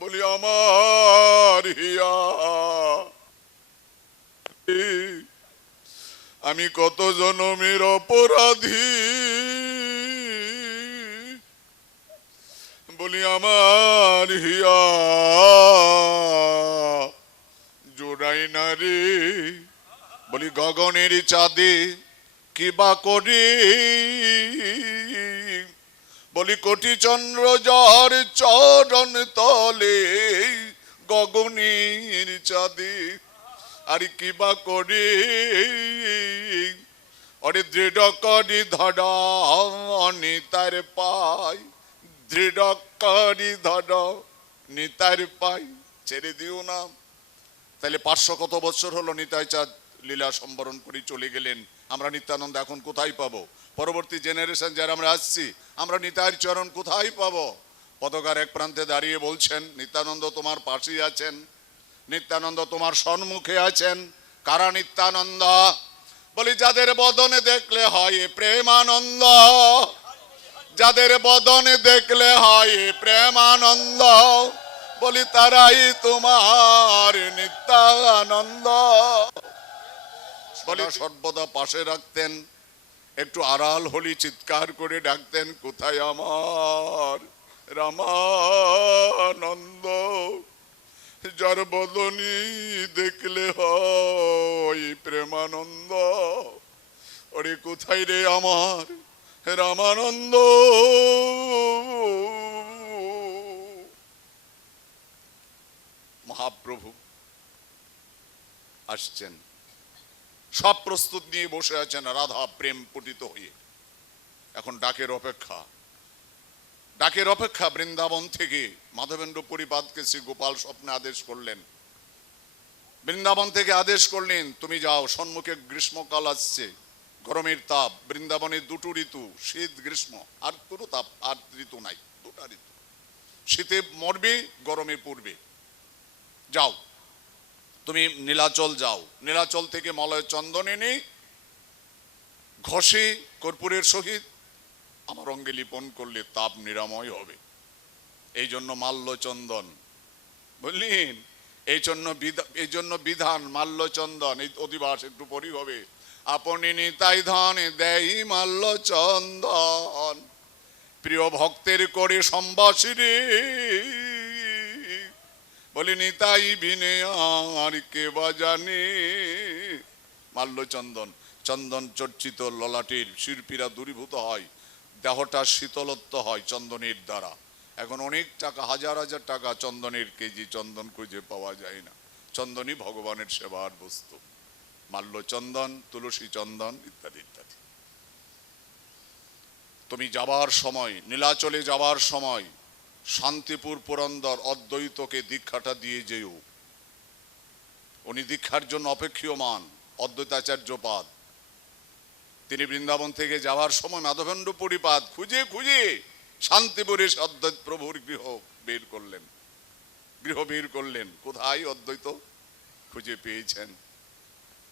বলি আমার হিয়া, আমি কত জনমের অপরাধী। বলি আমার হিয়া জোড়াই না রে। বলি গগনের চাঁদে কিবা করি, বলি কোটি চন্দ্র যার চরণ তলে, গগনের চাঁদে আর কিবা করি। অরে দৃঢ় করি ধর নিতার পাই, দৃঢ় করি ধর নিতার পাই। ছেড়ে দিও না। তাহলে 500 কত বছর হলো নিতাই চাঁদ লীলা সম্বরণ করে চলে গেলেন। আমরা নিত্যানন্দ এখন কোথায় পাবো? পরবর্তী জেনারেশন যারা আমরা আসছি, আমরা নিতাইয়ের চরণ কোথায় পাবো? পদকার এক প্রান্তে দাঁড়িয়ে বলছেন, নিত্যানন্দ তোমার পাশেই আছেন, নিত্যানন্দ তোমার সম্মুখে আছেন। কারা নিত্যানন্দ? বলি যাদের বদনে দেখলে হয় প্রেমানন্দ, যাদের বদনে দেখলে হয় প্রেমানন্দ, বলি তারাই তোমার নিত্যানন্দ। বলি সর্বদা পাশে রাখতেন, একটু আড়াল হলি চিৎকার করে ডাকতেন, কোথায় আমার রামানন্দ? যার বদনী দেখলে হয় প্রেমানন্দ। ওরে কোথায় রে আমার রামানন্দ? মহাপ্রভু আসছেন, সব প্রস্তুত নিয়ে বসে আছেন রাধা প্রেম পতিত হয়ে। এখন ডাকের অপেক্ষা, ডাকের অপেক্ষা। বৃন্দাবন থেকে মাধবেন্দ্র পরিপাদকে শ্রী গোপাল স্বপ্নে আদেশ করলেন, বৃন্দাবন থেকে আদেশ করলেন তুমি যাও, সম্মুখে গ্রীষ্মকাল আসছে, গরমের তাপ। বৃন্দাবনের দুটো ঋতু, শীত গ্রীষ্ম, আর কোনো তাপ আর ঋতু নাই, দুটা ঋতু। শীতে মরবে, গরমে পড়বে। যাও তুমি নীলাচল যাও, নীলাচল থেকে মলয় চন্দন এনে ঘষে কর্পূরের সহিত আমার অঙ্গে লিপন করলে তাপ নিরাময় হবে। এই জন্য মাল্য চন্দন, বুঝলেন? এই জন্য বিধান মাল্য চন্দন। এই অধিবাস একটু পরই হবে। আপনি নিতাই ধন দেই মাল্য চন্দন, প্রিয় ভক্তের করে সম্বাসী রে। বলি নিতাই বিনে আর কে বা জানে। মাল্য চন্দন, চন্দন চর্চিত ললাটের শিল্পীরা দূরীভূত হয়, দেহটা শীতলত্ব হয় চন্দনের দ্বারা। এখন অনেক টাকা, হাজার হাজার টাকা চন্দনের কেজি, চন্দন খুঁজে পাওয়া যায় না। চন্দনই ভগবানের সেবার বস্তু। মাল্য চন্দন, তুলসী চন্দন ইত্যাদি ইত্যাদি। তুমি যাবার সময়, নীলাচলে যাবার সময় শান্তিপুর পুরন্দর অদ্বৈতকে দীক্ষাটা দিয়ে যেও। উনি দীক্ষার জন্য অপেক্ষীয়মান, অদ্বৈতাচার্য পাদ। তিনি বৃন্দাবন থেকে যাওয়ার সময় মাধবেন্দ্র পরিপাদ খুঁজে খুঁজে শান্তিপুরে অদ্বৈত প্রভুর গৃহ বের করলেন। কোথায় অদ্বৈত? খুঁজে পেয়েছেন।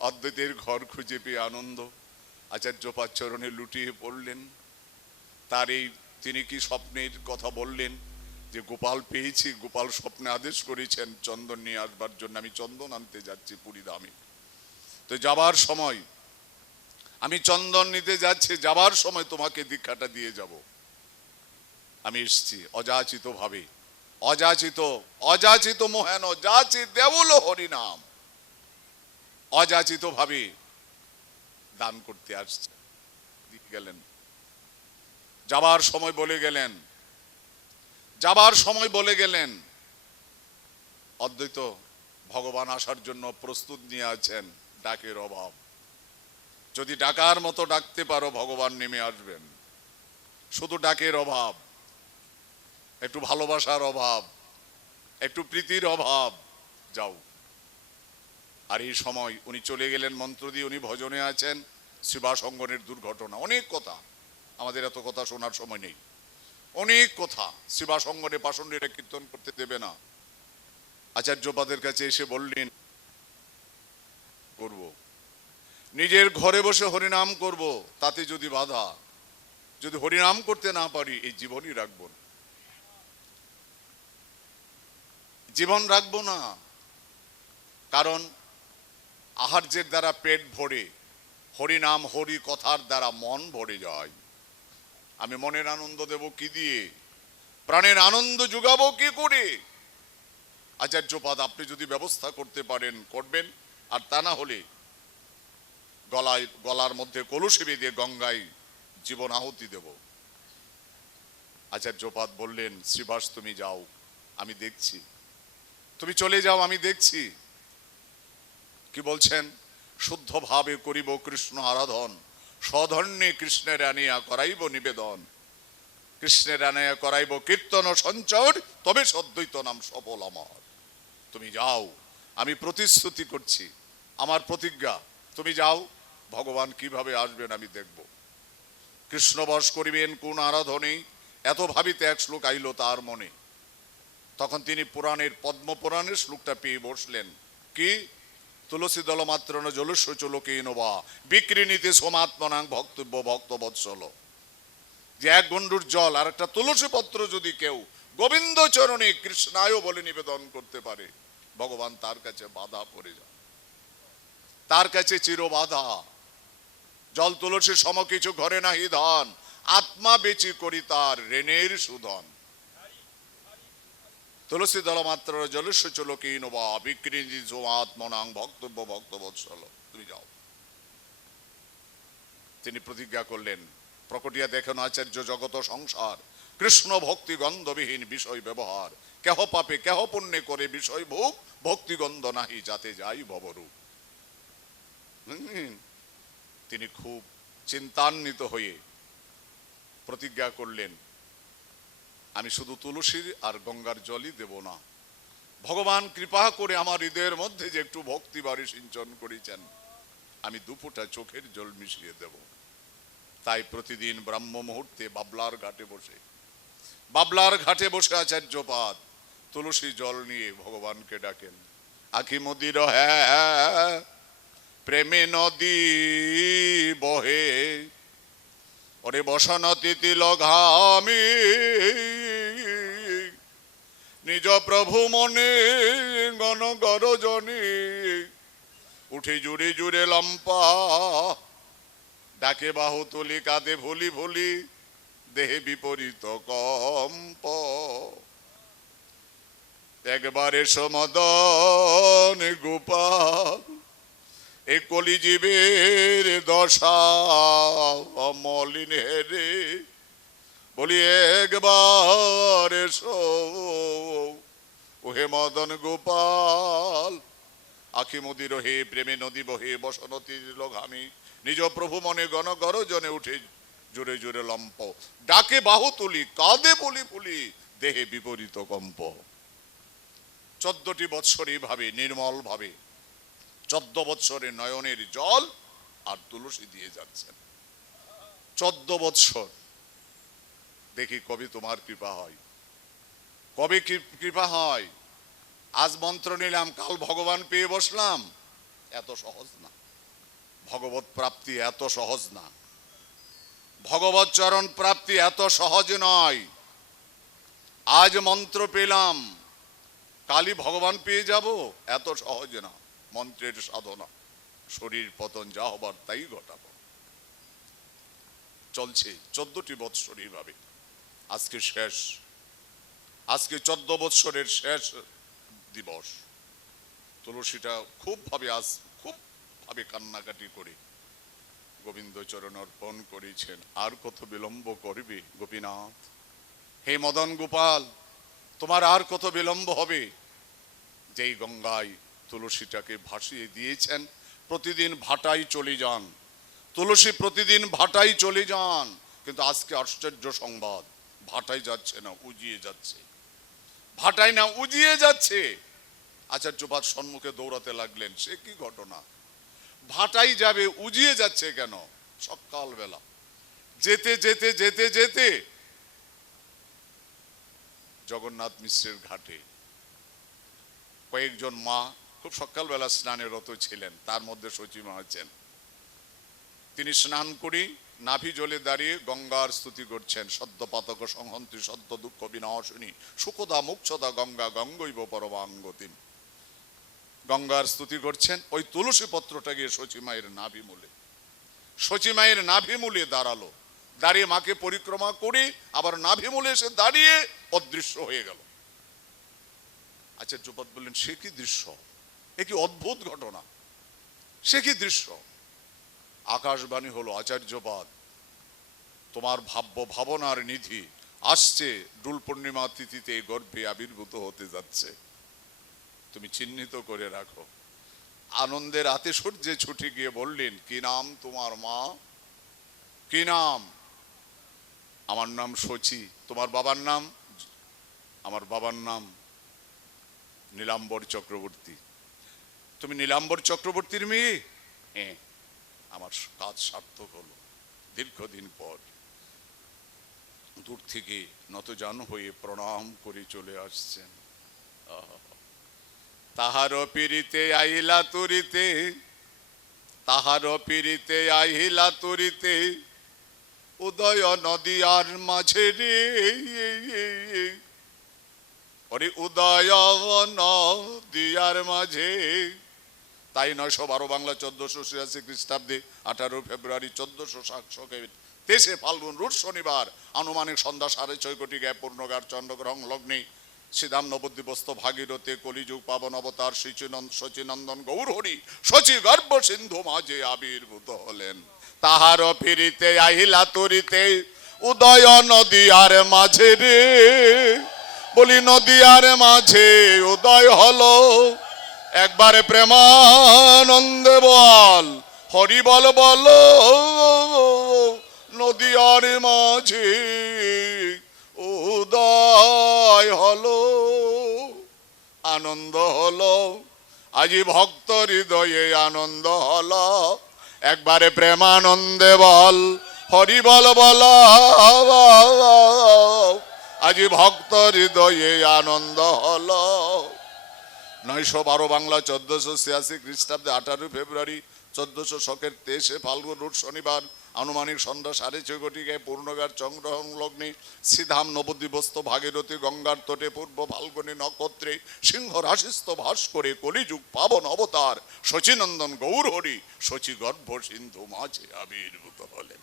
অদ্বৈতের ঘর খুঁজে পেয়ে আনন্দ, আচার্য পাদ চরণে লুটিয়ে পড়লেন। তার এই তিনি কি স্বপ্নের কথা বললেন যে গোপাল পেয়েছি, গোপাল স্বপ্নে আদেশ করেছেন চন্দন নিয়ে আসবার জন্য। আমি চন্দন আনতে যাচ্ছি পুরী ধামে। তো যাবার সময় আমি চন্দন নিতে যাচ্ছি, যাবার সময় তোমাকে দীক্ষাটা দিয়ে যাব। আমি এসছি অযাচিত ভাবে, অযাচিত মোহেন যাচি দেবল হরিনাম, অযাচিত ভাবে দান করতে আসছে। গেলেন, যাবার সময় বলে গেলেন অদ্বৈত ভগবান আসার জন্য প্রস্তুত নিয়ে আছেন, ডাকের অভাব। যদি ডাকার মতো ডাকতে পারো ভগবান নেমে আসবেন। শুধু ডাকের অভাব, একটু ভালোবাসার অভাব, একটু প্রীতির অভাব। যাও। আর এই সময় উনি চলে গেলেন মন্ত্র দিয়ে, উনি ভজনে আছেন। শিবাসঙ্গনের দুর্ঘটনা, অনেক কথা, আমাদের এত কথা শোনার সময় নেই। অনেক কথা। শিবাসঙ্গনে পাষণ্ডীরা কীর্তন করতে দেবে না। আচার্যপাদের কাছে এসে বললেন করব, নিজের ঘরে বসে হরিনাম করব, তাতে যদি বাধা, যদি হরিনাম করতে না পারি এই জীবনই রাখবো না, জীবন রাখবো না। কারণ আহার্যের দ্বারা পেট ভরে, হরিনাম হরি কথার দ্বারা মন ভরে যায়। আমি মনের আনন্দ দেব কি দিয়ে? প্রাণের আনন্দ যোগাবো কি করে? আচার্যপাদ আপনি যদি ব্যবস্থা করতে পারেন করবেন, আর তা না হলে গলার মধ্যে কলসি বেঁধে গঙ্গায় জীবন আহুতি দেব। আচার্যপাদ বললেন শ্রীবাস তুমি যাও, আমি দেখছি। তুমি চলে যাও, আমি দেখছি। কি বলছেন? শুদ্ধ ভাবে করিব কৃষ্ণ আরাধন, সধন্যে কৃষ্ণের আনিয়া করাইব নিবেদন, কৃষ্ণের আনিয়া করাইব কীর্তন সঞ্চর, তবে সদ্বৈত নাম সফল আমার। তুমি যাও, আমি প্রতিশ্রুতি করছি, আমার প্রতিজ্ঞা, তুমি যাও। ভগবান কিভাবে আসবেন আমি দেখব। কৃষ্ণ বশ করিবেন কোন আরাধনে, এত ভাবিতে এক শ্লোক আইল তার মনে। তখন তিনি পুরাণের পদ্মপুরাণের শ্লোকটা পেয়ে বসলেন। কি? তুলসী দল মাত্র ন জলস্য চলকে নোবা বিক্রিনীতে সোমাত্মনাং ভক্তব্য ভক্ত বৎসল। যে এক গণ্ডুর জল আর একটা তুলসী পত্র যদি কেউ গোবিন্দ চরণে কৃষ্ণায় বলে নিবেদন করতে পারে, ভগবান তার কাছে বাধা পড়ে যায়, তার কাছে চির বাধা। জল তুলসী সম কিছু ঘরে নাহি ধন, আত্মা বেচি করি তার ঋণের সুধন। তুলসী দলমাত্র জলস্য চলকীন বা বিক্রিঞ্জি আত্মনাং ভক্তব্য ভক্তবৎসল, তুমি যাও। তিনি প্রতিজ্ঞা করলেন, প্রকটিয়া দেখেন আচার্য জগত সংসার, কৃষ্ণ ভক্তি গন্ধবিহীন বিষয় ব্যবহার, কেহ পাপে কেহ পুণ্যে করে বিষয় ভোগ, ভক্তিগন্ধ নাহি যাতে যাই ভবরূপ। তিনি খুব চিন্তান্বিত হয়ে প্রতিজ্ঞা করলেন, আমি শুধু তুলসীর আর গঙ্গার জলই দেব না, ভগবান কৃপা করে আমার হৃদয়ের মধ্যে যে একটু ভক্তি বাড়ি সিঞ্চন করেছেন, আমি দুপুটা চোখের জল মিশিয়ে দেব। তাই প্রতিদিন ব্রাহ্ম মুহূর্তে বাবলার ঘাটে বসে আচার্যপাদ তুলসী জল নিয়ে ভগবানকে ডাকেন। আখি মদির হ্যাঁ প্রেমে নদী বহে, ওরে বসনা তিতিল ঘামি, নিজ প্রভু মনে গণ গরজনী, উঠে জুড়ে জুড়ে লম্পা, ডাকে বাহু তুলি কাঁদে ভুলি ভুলি, দেহে বিপরীত কম্প। একবারে সমদন গোপাল, এ কলিজীবের দশা অমলিন হেরে, বলি একবার এসো ওহে মদন গোপাল। আখি মুদির হে প্রেমে নদী বহে, বসনতি ঘামি, নিজ প্রভু মনে গণ গরজনে, উঠে জোরে জোরে লম্প, ডাকে বাহু তুলি কাঁদে বলি ফুলি, দেহে বিপরীত কম্প। 14টি বৎসর এইভাবে নির্মল ভাবে 14 বৎসরে নয়নের জল আর তুলসী দিয়ে যাচ্ছেন। 14 বৎসর। দেখি কবে তোমার কৃপা হয়, কবে কৃপা হয়। আজ মন্ত্র নিলাম, কাল ভগবান পেয়ে বসলাম, এত সহজ না। ভগবত প্রাপ্তি এত সহজ না, ভগবত চরণ প্রাপ্তি এত সহজ নয়। আজ মন্ত্র পেলাম, কালই ভগবান পেয়ে যাব, এত সহজ না। মন্ত্রের সাধনা, শরীর পতন যা হবার তাই ঘটাবো। চলছে 14টি বৎসর এইভাবে। আজকে শেষ, আজকে 14 বৎসরের শেষ দিবস। তুলসীটা খুব ভাবে কান্নাকাটি করে গোবিন্দ চরণ অর্পণ করেছেন। আর কত বিলম্ব করবে গোপীনাথ? হে মদন গোপাল, তোমার আর কত বিলম্ব হবে? যেই গঙ্গায় তুলসীটাকে ভাসিয়ে দিয়েছেন, প্রতিদিন ভাটাই চলে যান, তুলসী প্রতিদিন ভাটাই চলে যান। কিন্তু আজকে আশ্চর্য সংবাদ, ভাটাই যাচ্ছে না, উজিয়ে যাচ্ছে। ভাটাই না, উজিয়ে যাচ্ছে। আচার্যপাদ সম্মুখে দৌড়াতে লাগলেন, সে কি ঘটনা? ভাটাই যাবে, উজিয়ে যাচ্ছে কেন? সকাল বেলা যেতে যেতে যেতে যেতে জগন্নাথ মিশ্রের ঘাটে কয়েকজন মা খুব সকালবেলা স্নানে রত ছিলেন, তার মধ্যে সচিমা আছেন। তিনি স্নান করি নাভি জলে দাঁড়িয়ে গঙ্গার স্তুতি করছেন। সদ্য পাতক সংহন্তি সদ্য দুঃখ বিনাশিনী, সুখদা মুক্ষদা গঙ্গা গঙ্গৈব পরমাঙ্গতিম। গঙ্গার স্তুতি করছেন। ওই তুলসী পত্রটা গিয়ে সচিমায়ের নাভি মূলে দাঁড়ালো। দাঁড়িয়ে মাকে পরিক্রমা করে আবার নাভি মূলে এসে দাঁড়িয়ে অদৃশ্য হয়ে গেল। আচার্যপাদ বললেন, সে কি দৃশ্য, এ কি অদ্ভুত ঘটনা, সে কি দৃশ্য? আকাশবাণী হলো, আচার্যপাদ, তোমার ভাবনার নিধি আসছে, ডুল পূর্ণিমা তিথিতে গর্ভে আবির্ভূত হতে যাচ্ছে, তুমি চিহ্নিত করে রাখো। আনন্দের আতিশয্যে ছুটে গিয়ে বললেন, কি নাম তোমার মা? কি নাম? আমার নাম শচী। তোমার বাবার নাম? আমার বাবার নাম নীলাম্বর চক্রবর্তী। তুমি নীলাম্বর চক্রবর্তীর মেয়ে? হ্যাঁ। আমার কাজ সার্থক হলো। দীর্ঘদিন পর দূর থেকে নতজানু হয়ে প্রণাম করে চলে আসছেন। তাহার পীড়িতে আইলা তুরিতে, তাহার পীড়িতে আইলা তুরিতে, উদয় নদীয়ার মাঝে রে, ওরে উদয় নদীয়ার মাঝে। তাই 912 বাংলা 1486 খ্রিস্টাব্দে 18 ফেব্রুয়ারি 1423 ফাল্গুন রুট শনিবার আনুমানিক সন্ধ্যা 6:30 পূর্ণগার চন্দ্রগ্রহণ লগ্নে শ্রীধাম নবদ্বীপস্থ ভাগীরথে কলিযুগ পাবন অবতার শচীনন্দন গৌরহরি শচী গর্ভ সিন্ধু মাঝে আবির্ভূত হলেন। তাহার ফিরিতে আহিলা তরিতে উদয় নদীয়ার মাঝে রে, বলি নদীয়ার মাঝে উদয় হলো, একবারে প্রেমানন্দে বল হরি বল বল, নদীয়ার মাঝে উদয় হলো, আনন্দ হলো, আজি ভক্ত হৃদয়ে আনন্দ হলো, একবারে প্রেমানন্দে বল হরি বল বল, আজি ভক্ত হৃদয়ে আনন্দ হলো। 912 বাংলা 1486 খ্রিস্টাব্দে 18 ফেব্রুয়ারি 1400 শকের 23 ফাল্গুন রোজ শনিবার আনুমানিক সন্ধ্যা 6:30 ঘটিকায় পূর্ণগার চন্দ্রগ্রহণ লগ্নে শ্রীধাম নবদ্বীপস্থ ভাগীরথী গঙ্গার তটে পূর্ব ফাল্গুনী নক্ষত্রে সিংহ রাশিস্থ ভাস করে কলিযুগ পাবন অবতার শচীনন্দন গৌরহরি শচী গর্ভ সিন্ধু মাঝে আবির্ভূত হলেন।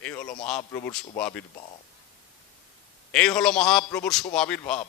এই হলো মহাপ্রভুর শুভ আবির্ভাব, এই হলো মহাপ্রভুর শুভ আবির্ভাব।